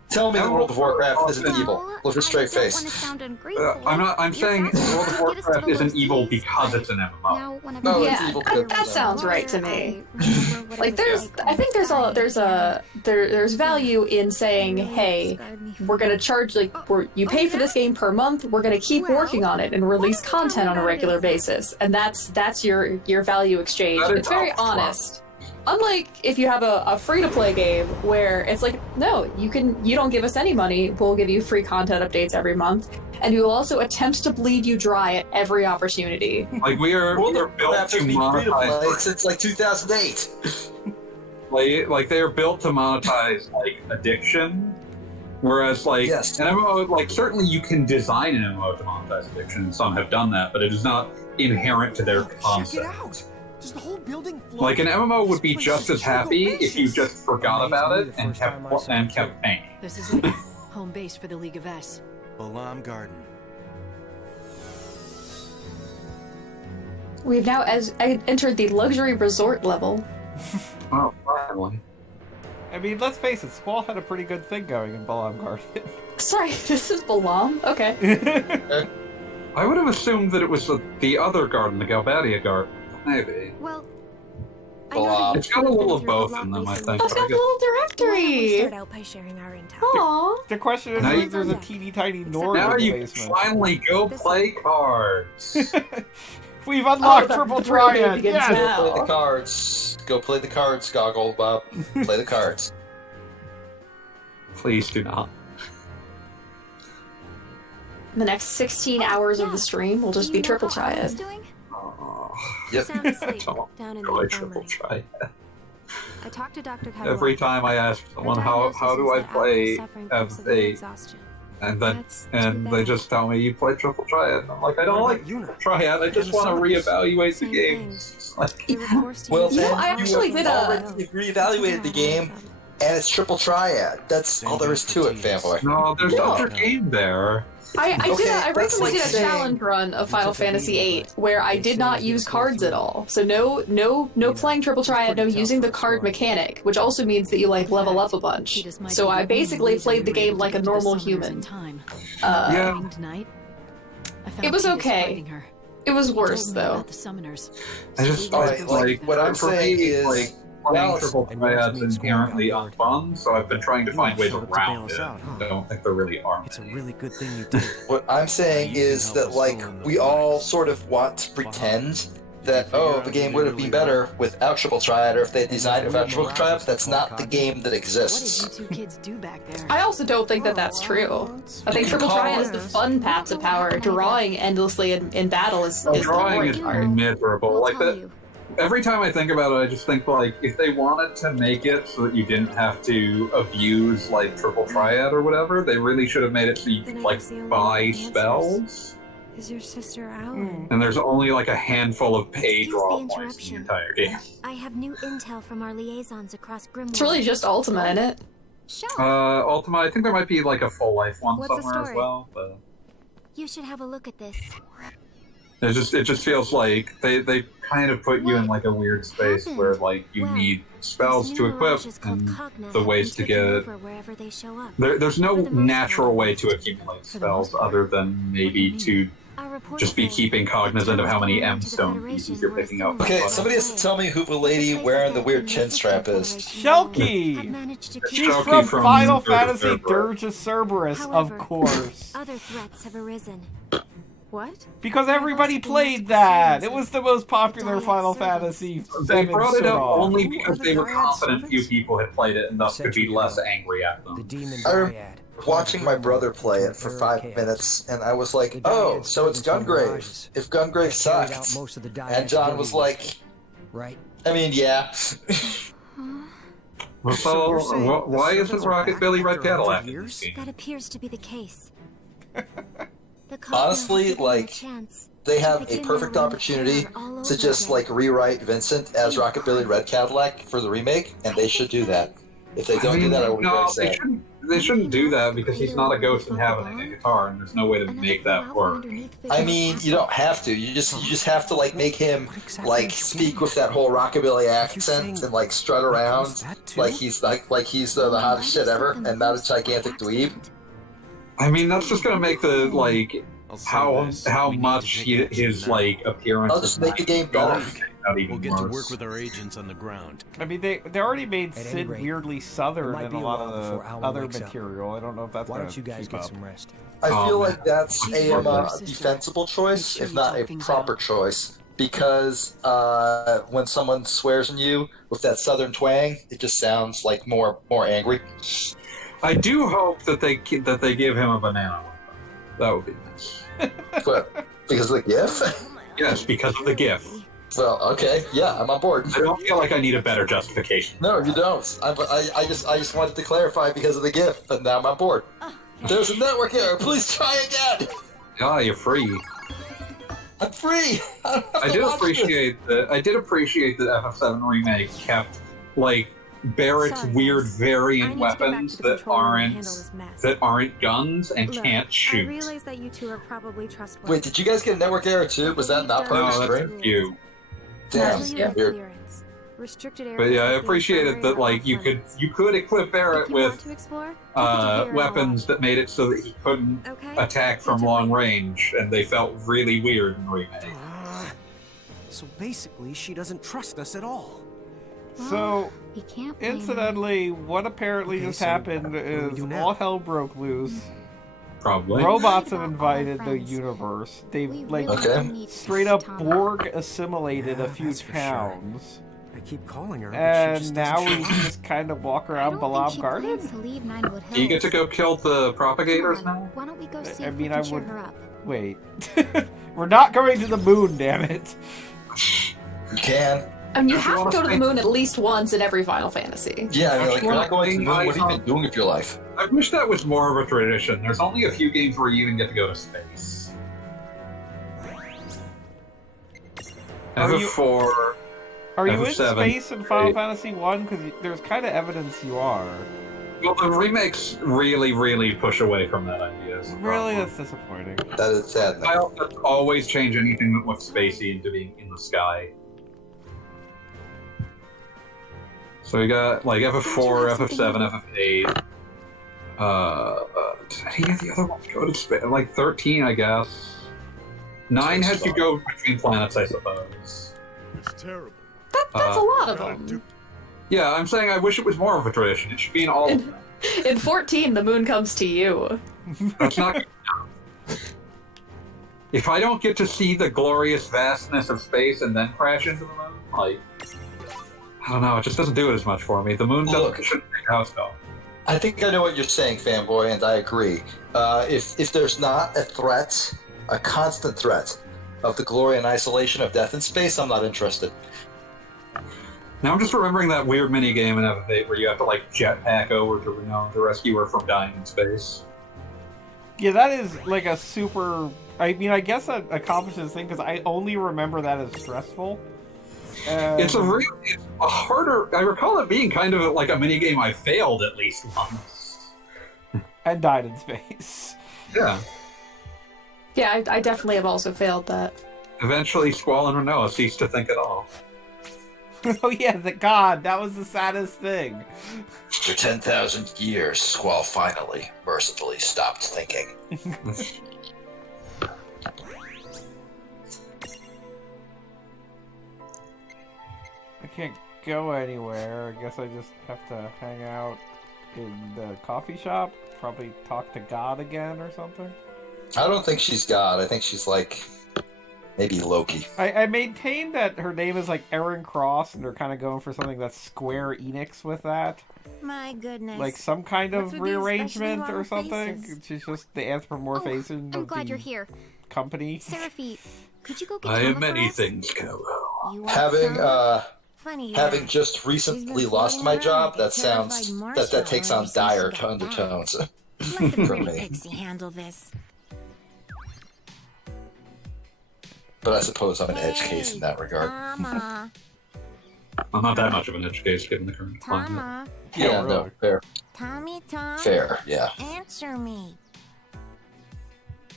Tell me the World of Warcraft isn't evil with a straight face. I'm saying World of Warcraft isn't evil because it's an MMO. No, yeah, it's evil. that sounds right to me. Like I think there's value in saying, hey, we're gonna charge you pay for this game per month. We're gonna keep working on it and release content on a regular basis, and that's your value exchange. It's very honest. Unlike if you have a free-to-play game where it's like, no, you don't give us any money, we'll give you free content updates every month, and we will also attempt to bleed you dry at every opportunity. Like we are built to monetize since like 2008. Like they are built to monetize like addiction, whereas like an MMO, like certainly you can design an MMO to monetize addiction, and some have done that, but it is not inherent to their concept. Check it out. Does the whole building like an MMO would be just as happy if you just forgot about it and kept paying. This is like home base for the League of S. Balam Garden. We've now entered the luxury resort level. Oh, finally. I mean, let's face it, Squall had a pretty good thing going in Balam Garden. Sorry, this is Balam? Okay. I would have assumed that it was the other garden, the Galbadia garden. Maybe. Well, it's got a little of both in them, I think. Oh, it's got a little directory! Start out by sharing our intel. Aww. The question is, if there's a teeny tiny Nord now in the you basement. can finally go play cards. We've unlocked Triple Triad! Yes! Go play the cards. Go play the cards, Goggle Bob. Play the cards. Please do not. The next 16 hours of the stream will just be Triple Triad. Yep. Down in Go Triple Triad. I talked to Dr. Every time I ask someone how do I play FA, and they just tell me you play Triple Triad. I'm like, I don't like Triad. I just want to reevaluate the games. Well, then I actually you have already reevaluated the game, and it's triple triad. That's all there is to it, fanboy. No, there's other game there. I recently did a challenge run of Final Fantasy VIII where I did not use cards at all. So no playing triple triad, no using the card mechanic, which also means that you like level up a bunch. So I basically played the game like a normal human. It was okay. It was worse though. I just like what I'm saying is. Playing triple triad's inherently unfun, so I've been trying to find ways around it. I don't think there really are. It's a really good thing you did. What I'm saying is that, like, we all sort of want to pretend that, the game would have been better without triple triad, or if they designed it without triple triad, but that's not the game that exists. I also don't think that that's true. I think triple triad is the fun path to power. Drawing endlessly in battle is the drawing is miserable. Like that. Every time I think about it, I just think, like, if they wanted to make it so that you didn't have to abuse, like, triple triad or whatever, they really should have made it so you could, like, buy spells. Is your sister out? And there's only, like, a handful of pay draw points in the entire game. I have new intel from our liaisons across Grimwald. It's really just Ultima, isn't it? Ultima, I think there might be, like, a full life one somewhere as well, but... You should have a look at this. It just feels like they kind of put you in like a weird space where like you need spells to equip and the ways to get. There's no natural way to accumulate spells other than maybe to just be keeping cognizant of how many M-stone pieces you're picking up. Okay, somebody has to tell me who the lady wearing the weird chin strap is. Shelky! She's from Final Fantasy Dirge of Cerberus, of course. Other threats have arisen. What? Because everybody played that! It was the most popular Final Fantasy VII They brought it up song. only because they were confident few people had played it and thus could be less angry at them. I remember watching my brother play it for 5 minutes, and I was like, oh, so it's Gungrave. If Gungrave sucked. And John was like, I mean, yeah. So, why isn't Rockabilly Red Cadillac in this game? That appears to be the case. Honestly, like, they have a perfect opportunity to just, like, rewrite Vincent as Rockabilly Red Cadillac for the remake, and they should do that. If they don't do that, I will be very sad. They shouldn't do that because he's not a ghost inhabiting a guitar, and there's no way to make that work. I mean, you don't have to. You just have to like make him like speak with that whole rockabilly accent and like strut around like he's the hottest shit ever and not a gigantic dweeb. I mean, that's just gonna make the like how much his like appearance. I'll just make the game better. We'll get to work with our agents on the ground. I mean, they already made Sid weirdly southern in a lot of the other material. I don't know if that's why don't you guys get some rest? I feel like that's a defensible choice, if not a proper choice, because when someone swears in you with that southern twang, it just sounds like more angry. I do hope that they give him a banana. That would be nice. What? Because of the GIF? Yes, because of the GIF. Well, okay, yeah, I'm on board. I don't feel like I need a better justification. No, you don't. I just wanted to clarify because of the GIF, and now I'm on board. There's a network error. Please try again. Ah, you're free. I'm free. I did appreciate that FF7 Remake kept like Barrett's weird variant weapons that aren't guns and can't shoot. I realize that you two are probably trustworthy. Wait, did you guys get a network error too? Was that not part of the stream? That's you. Damn. Weird. But yeah, I appreciated that like you could equip Barrett with weapons that made it so that he couldn't attack from long range, and they felt really weird in Remake. So basically, she doesn't trust us at all. So, incidentally, what apparently just happened is all hell broke loose. Probably. Robots have invaded the universe. They've, like, straight up Borg assimilated a few towns. I keep calling her, and now we just kind of walk around Balab Garden? You get to go kill the propagators now? Why don't we go see I if mean, we I can cheer would... her up? Wait. We're not going to the moon, damn it. You can. I mean, you have to go to the moon at least once in every Final Fantasy. Yeah, I mean, like, you're not going to the moon. What have you been doing with your life? I wish that was more of a tradition. There's only a few games where you even get to go to space. FF4 Are you in FF7, space in Final Fantasy 1? Because there's kind of evidence you are. Well, the remakes really, really push away from that idea. Really? That's disappointing. That is sad. I'll always change anything that looks spacey into being in the sky. So we got, like, FF4, FF7, FF8. Did any of the other ones go to space? Like, 13, I guess. 9 had to go between planets, I suppose. It's terrible. That's a lot of them. Yeah, I'm saying I wish it was more of a tradition. It should be in all of them. In 14, the moon comes to you. That's not good enough. If I don't get to see the glorious vastness of space and then crash into the moon, like, I don't know, it just doesn't do it as much for me. The moon shouldn't make a house go. I think I know what you're saying, fanboy, and I agree. If there's not a threat, a constant threat, of the glory and isolation of death in space, I'm not interested. Now I'm just remembering that weird mini-game in FF8 where you have to, like, jetpack over to, to rescue her from dying in space. Yeah, that is, like, a super... I mean, I guess that accomplishes this thing, because I only remember that as stressful. It's a harder... I recall it being kind of like a mini-game I failed at least once. And died in space. Yeah. Yeah, I definitely have also failed that. Eventually, Squall and Renoa ceased to think at all. Oh yeah, God, that was the saddest thing. After 10,000 years, Squall finally, mercifully stopped thinking. I can't go anywhere. I guess I just have to hang out in the coffee shop. Probably talk to God again or something. I don't think she's God. I think she's like... maybe Loki. I maintain that her name is like Erin Cross, and they're kind of going for something that's Square Enix with that. My goodness. Like some kind of rearrangement or something. Faces? She's just the anthropomorphization of I'm glad you're here. Company. Seraphy, could you go get I have Tama many for us? things, Kolo. Having just recently lost my job, that sounds that takes on dire undertones Let the for pretty me. pixie handle this. But I suppose I'm an edge case in that regard. Tama. I'm not that much of an edge case given the current climate. Tama. Yeah, no, fair. Tommy, Tom. Fair, yeah. Answer me.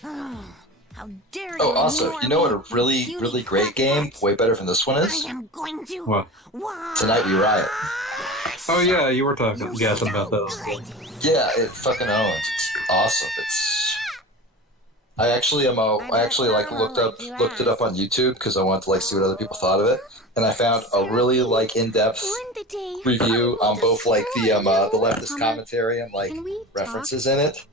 Oh, how dare you! Oh, also, you know what a really great game, way better than this one is? I am going to. What? Tonight We Riot. Oh yeah, you were talking, guessing about that. Yeah, it fucking owns. It's awesome. I actually like looked it up on YouTube because I wanted to like see what other people thought of it, and I found a really like in-depth review on both like the leftist commentary and like references in it,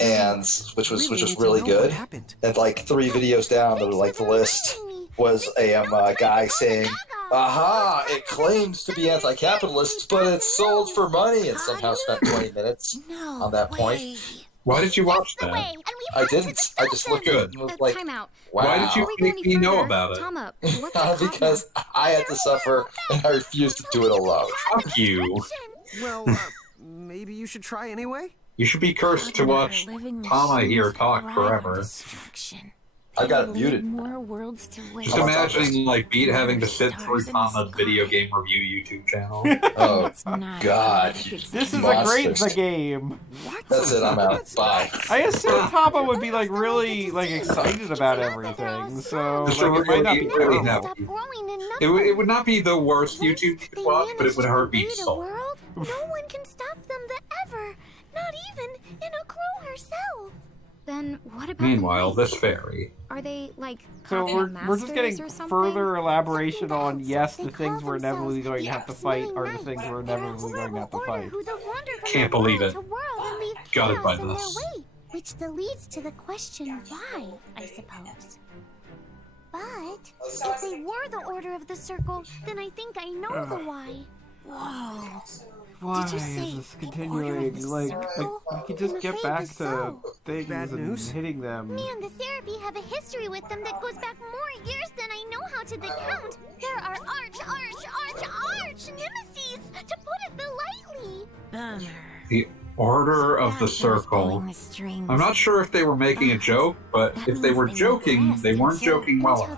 and which was really good. And like 3 videos down, the list was a guy saying, "Aha! It claims to be anti-capitalist, but it's sold for money," and somehow spent 20 minutes on that point. Why did you watch that? I didn't. I just looked at it like, wow. Why did you make me know about it? Because I had to suffer and I refused to do it alone. Fuck you. Well, maybe you should try anyway? You should be cursed to watch Tama here talk forever. I got it muted. Just imagining like Beat having to sit through Tama's video game review YouTube channel. Oh God! This is a great game. That's it. I'm out. Bye. I assume Tama would be like really like excited about everything, so like, it might not be terrible. It would not be the worst YouTube you could watch, but it would hurt Beat's soul. No one can stop them ever, not even Inokuro herself. Then what about Meanwhile, this fairy. Are they like So we're just getting further elaboration on yes, the things we're inevitably going to have to fight are the things we're inevitably going to have to fight. Can't believe it. Got it by this. Which leads to the question why, I suppose. But if they were the Order of the Circle, then I think I know the why. Whoa. Why is this continuing? Like, we could just get back to things and hitting them. Me and the Serapi have a history with them that goes back more years than I know how to count. There are arch nemesis, to put it lightly. Bummer. Order of the Circle. I'm not sure if they were making a joke, but if they were joking, they weren't joking well.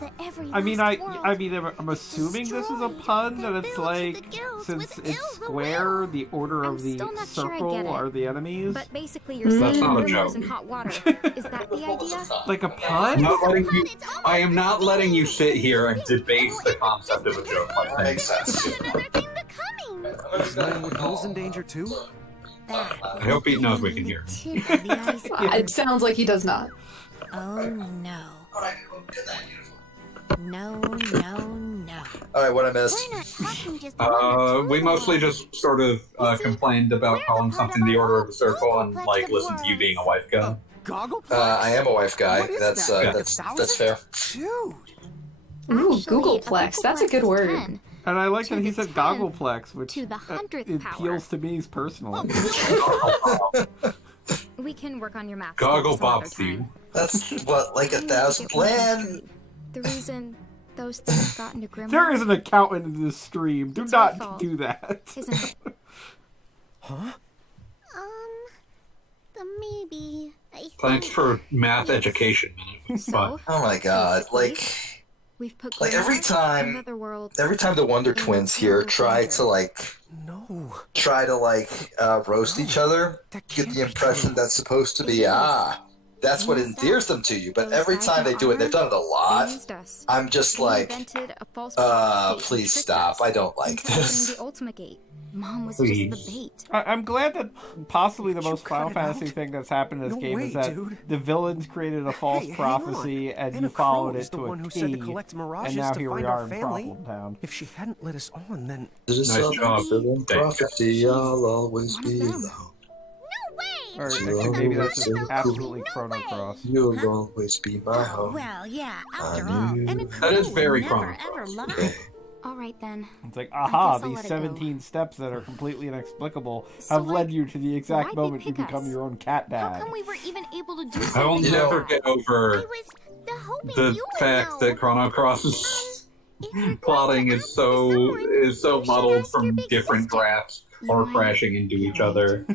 I mean, I'm assuming this is a pun, that it's like, since it's square, the Order of the Circle are the enemies. But basically, you're That's not a joke. in hot water. Is that the idea? Like a pun? I am not letting you sit here and debase the concept of a joke like that. Makes sense. Is knowing when Hill's in danger too? I hope he knows we can hear. It sounds like he does not. Oh no. No. Alright, what I missed? We mostly just sort of complained about calling something the Order of the Circle and like listened to you being a wife guy. I am a wife guy. That's fair. Ooh, Googleplex. That's a good word. And I like that he said Goggleplex, which to the 100th it appeals to me personally. We can work on your math. Goggle Bob theme. That's what, like 1,000 land? The reason those things got into Grimlock. There is an accountant in this stream. Do not do that. Isn't it? Huh? Maybe. Thanks for math education minute. So, Oh my god, like every time the Wonder Twins here try to roast each other, get the impression that's supposed to be that's what endears them to you. But every time they do it, they've done it a lot. I'm just like, please stop. I don't like this. Mom was just the bait. I'm glad that possibly the most Final Fantasy thing that's happened in this game is that the villains created a false prophecy and you followed it to a T, and now here we are in Problem Town. If she hadn't let us on, then... Nice job, villain prophecy, I'll always be alone. Or actually, maybe that's just absolutely Chrono Cross. You'll always be my home. Well, yeah, after all. That is very Chrono Cross. All right, then. It's like, aha, these 17 steps that are completely inexplicable have led you to the exact moment you become your own cat dad. How come we were even able to do I will something? never get over the fact that Chrono Cross's plotting is so muddled from different graphs or crashing into each other.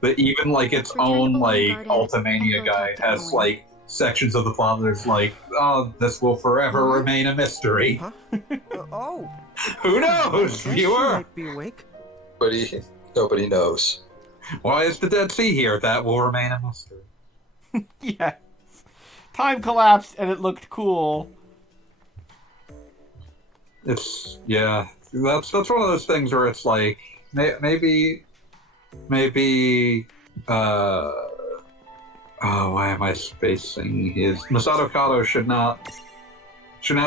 But even like its own like Ultimania guide has like sections of the plot that's like, oh, this will forever remain a mystery. Huh? Who knows, viewer? Might be awake. Nobody knows. Why is the Dead Sea here? That will remain a mystery. Yes. Time collapsed and it looked cool. It's that's one of those things where it's like maybe why am I spacing his Masato Kato should not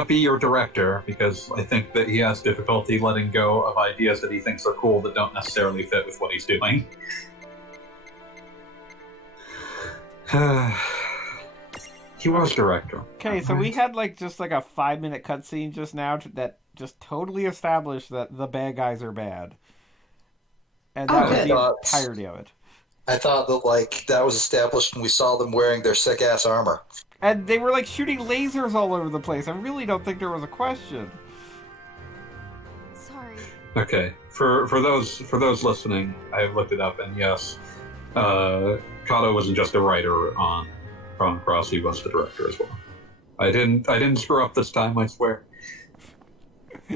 be your director, because I think that he has difficulty letting go of ideas that he thinks are cool that don't necessarily fit with what he's doing. He was director. Okay, so we had just a 5-minute cutscene just now that just totally established that the bad guys are bad. And that was the entirety of it. I thought that that was established when we saw them wearing their sick-ass armor. And they were shooting lasers all over the place. I really don't think there was a question. Sorry. Okay, for those listening, I looked it up, and yes, Kato wasn't just a writer on Chrono Cross; he was the director as well. I didn't screw up this time, I swear.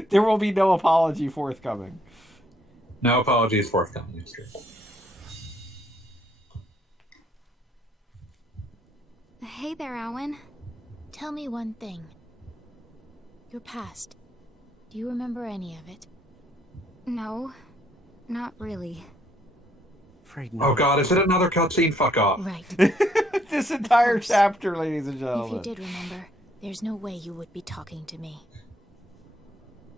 There will be no apology forthcoming. No apologies forthcoming. It's true. Hey there, Owen. Tell me one thing. Your past. Do you remember any of it? No, not really. Afraid not. Oh god, is it another cutscene? Fuck off. Right. This entire chapter, ladies and gentlemen. If you did remember, there's no way you would be talking to me.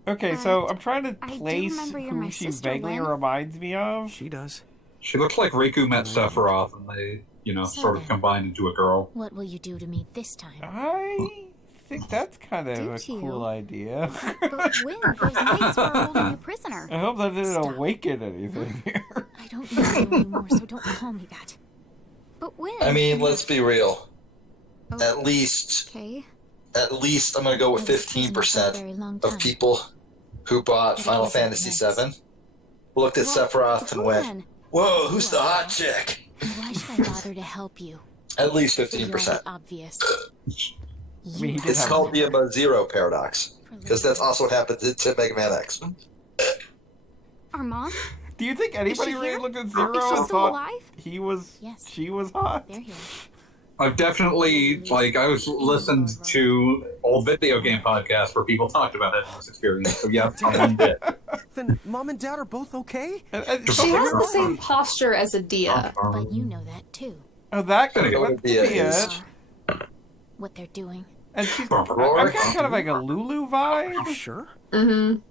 Okay, so I'm trying to place who she vaguely reminds me of. She does. She looks like Riku met Sephiroth, and they, sort of combined into a girl. What will you do to me this time? I think that's kind of a cool idea. But when? Those lights were holding you prisoner. I hope that didn't awaken anything here. I don't know you anymore, so don't call me that. But when? I mean, let's be real. Oh, At least I'm going to go with 15% of people who bought Final Fantasy VII looked at Sephiroth and went, Whoa, who's the hot chick? Why should I bother to help you? At least You're 15%. obvious. It's called the Zero paradox, because that's also what happened to Mega Man X. Our mom? Do you think anybody really looked at Zero Is she and still thought alive? he was, Yes. she was hot? They're here. I've definitely, I was listened to old video game podcasts where people talked about it in this experience. So yeah, someone did. Then Mom and Dad are both okay? She has the same posture as a Dia. But you know that too. Oh, that could Gonna be it. What they're doing. And she's I've got kind of like a Lulu vibe. You sure? Mm-hmm.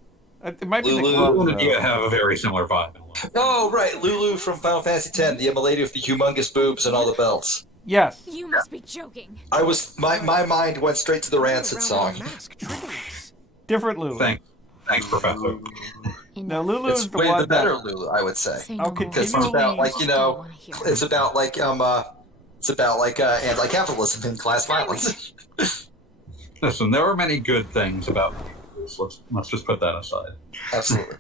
It might be Lulu the club, and Dia have a very similar vibe. Oh, right, Lulu from Final Fantasy X, the lady with the humongous boobs and all the belts. Yes. You must be joking. I was, my mind went straight to the Rancid song. Different Lulu. Thanks, Professor. No, Lulu It's is the way one the better that... Lulu, I would say. I'll continue. It's about like anti-capitalism and class violence. Listen, there are many good things about this. Let's just put that aside. Absolutely.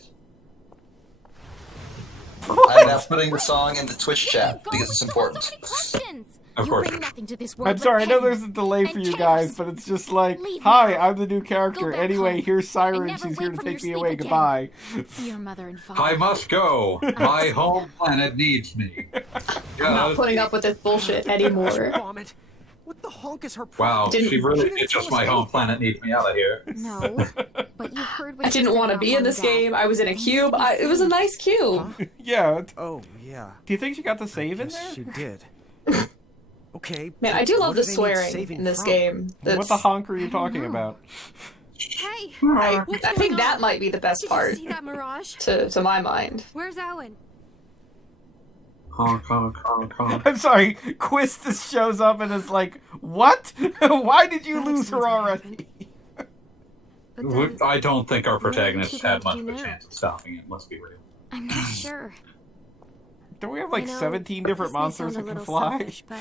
I'm now putting the song in the Twitch chat because it's important. Of course. I'm sorry, I know there's a delay for you guys, but it's just like, hi, I'm the new character. Anyway, here's Siren. She's here to take me away. Goodbye. Your mother and father. I must go. My home planet needs me. I'm not putting up with this bullshit anymore. What the honk is her Wow, Didn't- she really did just my home planet needs me out of here. No, but you heard what I didn't want to be in this game. I was in a cube. It was a nice cube. Yeah. Oh, yeah. Do you think she got the save in there? She did. Okay. Man, I do love what the do they need swearing saving in this from? game. What the honk are you talking about? Hey, I think that might be the best part see that mirage? to my mind. Where's Owen? Honk, honk, honk, honk. I'm sorry, Quiz just shows up and is like, what? Why did you lose her already? I don't think our what are protagonist you had going much to of do a now? chance of stopping it, let's be real. I'm not sure. Don't we have like I know 17 different this may monsters sound that a can little fly? selfish, but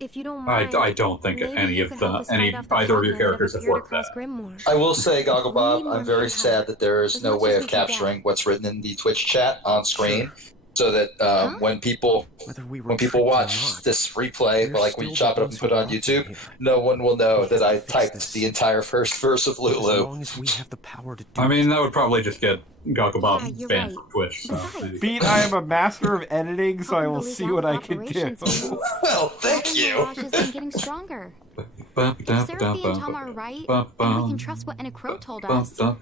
if you don't mind, I don't think maybe any you of could help us fight off the either of your gauntlet characters that have worked appeared that. across Grimoire. I will say, Goggle Bob, We need I'm more very manpower. sad that there is As no much way as of we can capturing get. what's written in the Twitch chat on screen, so that when people watch this replay, like when you chop it up and put it on YouTube, no one will know that I typed the entire first verse of As Lulu. long as we have the power to do I mean, that would probably just get Goggle Bob Yeah, you're banned right. from Twitch. So Besides- maybe. Beat, I am a master of editing, so I will Hopefully see that what I can do. operations team. Well, thank you. Mirage has been getting stronger. If Seraphy and Tom are right, and we can trust what Anna Crow told us, then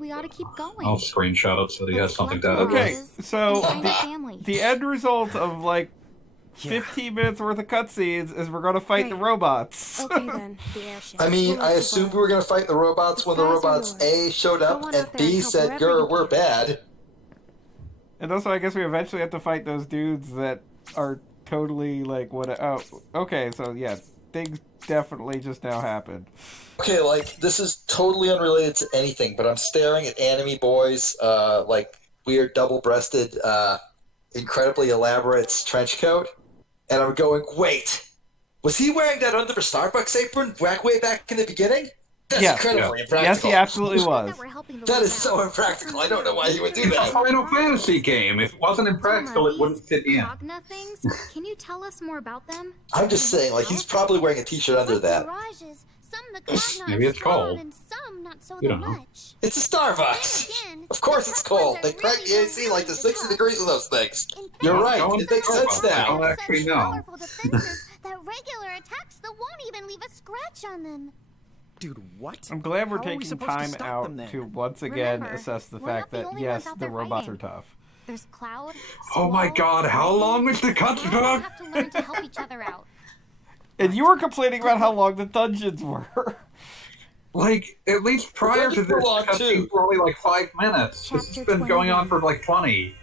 we ought to keep going. I'll screenshot it so that he has Let's something to collect edit. Okay, so Find a family. the end result of like 15 minutes worth of cutscenes is we're going to fight the robots. Okay then, the airship. I mean, We'll I let you assumed go. we were going to fight the robots when the skies are robots yours. A showed up Go on and out there B and help said, wherever you "Grr, we're can." bad." And also, I guess we eventually have to fight those dudes that are totally like, what? Oh, okay, so yeah, things definitely just now happened. Okay, like, this is totally unrelated to anything, but I'm staring at anime boys, like, weird double-breasted, incredibly elaborate trench coat, and I'm going, wait, was he wearing that under the Starbucks apron way back in the beginning? That's incredibly impractical. Yes, he absolutely was. That is so impractical. I don't know why he would do It's a that. Final Fantasy game. If it wasn't impractical, it wouldn't fit in. Cogna things? Can you tell us more about them? I'm just saying, like, he's probably wearing a t-shirt under that. Mirages, some the Cogna Maybe are it's strong cold. and some not so You don't know. much. It's a Starbucks. Then again, Of course the it's tough ones cold. are They crank the really AC like to the 60 tough. degrees with those things. In fact, You're right. Don't It makes talk sense about that. now. I'll actually such know. powerful defenses that regular attacks that won't even leave a scratch on them. Dude, what? I'm glad we're How are we taking supposed to time stop out them then? to once again Remember, assess the we're fact not the that, only yes, ones out the there robots fighting. are tough. There's Cloud. Oh my Squall, god, how Lightning. long is the We all cutscene? have to learn to help each other out. And you were complaining about how long the dungeons were. Like, at least prior to dungeons were this, long, cutscenes too. were only like 5 minutes. This has Chapter been going on 21. for like 20.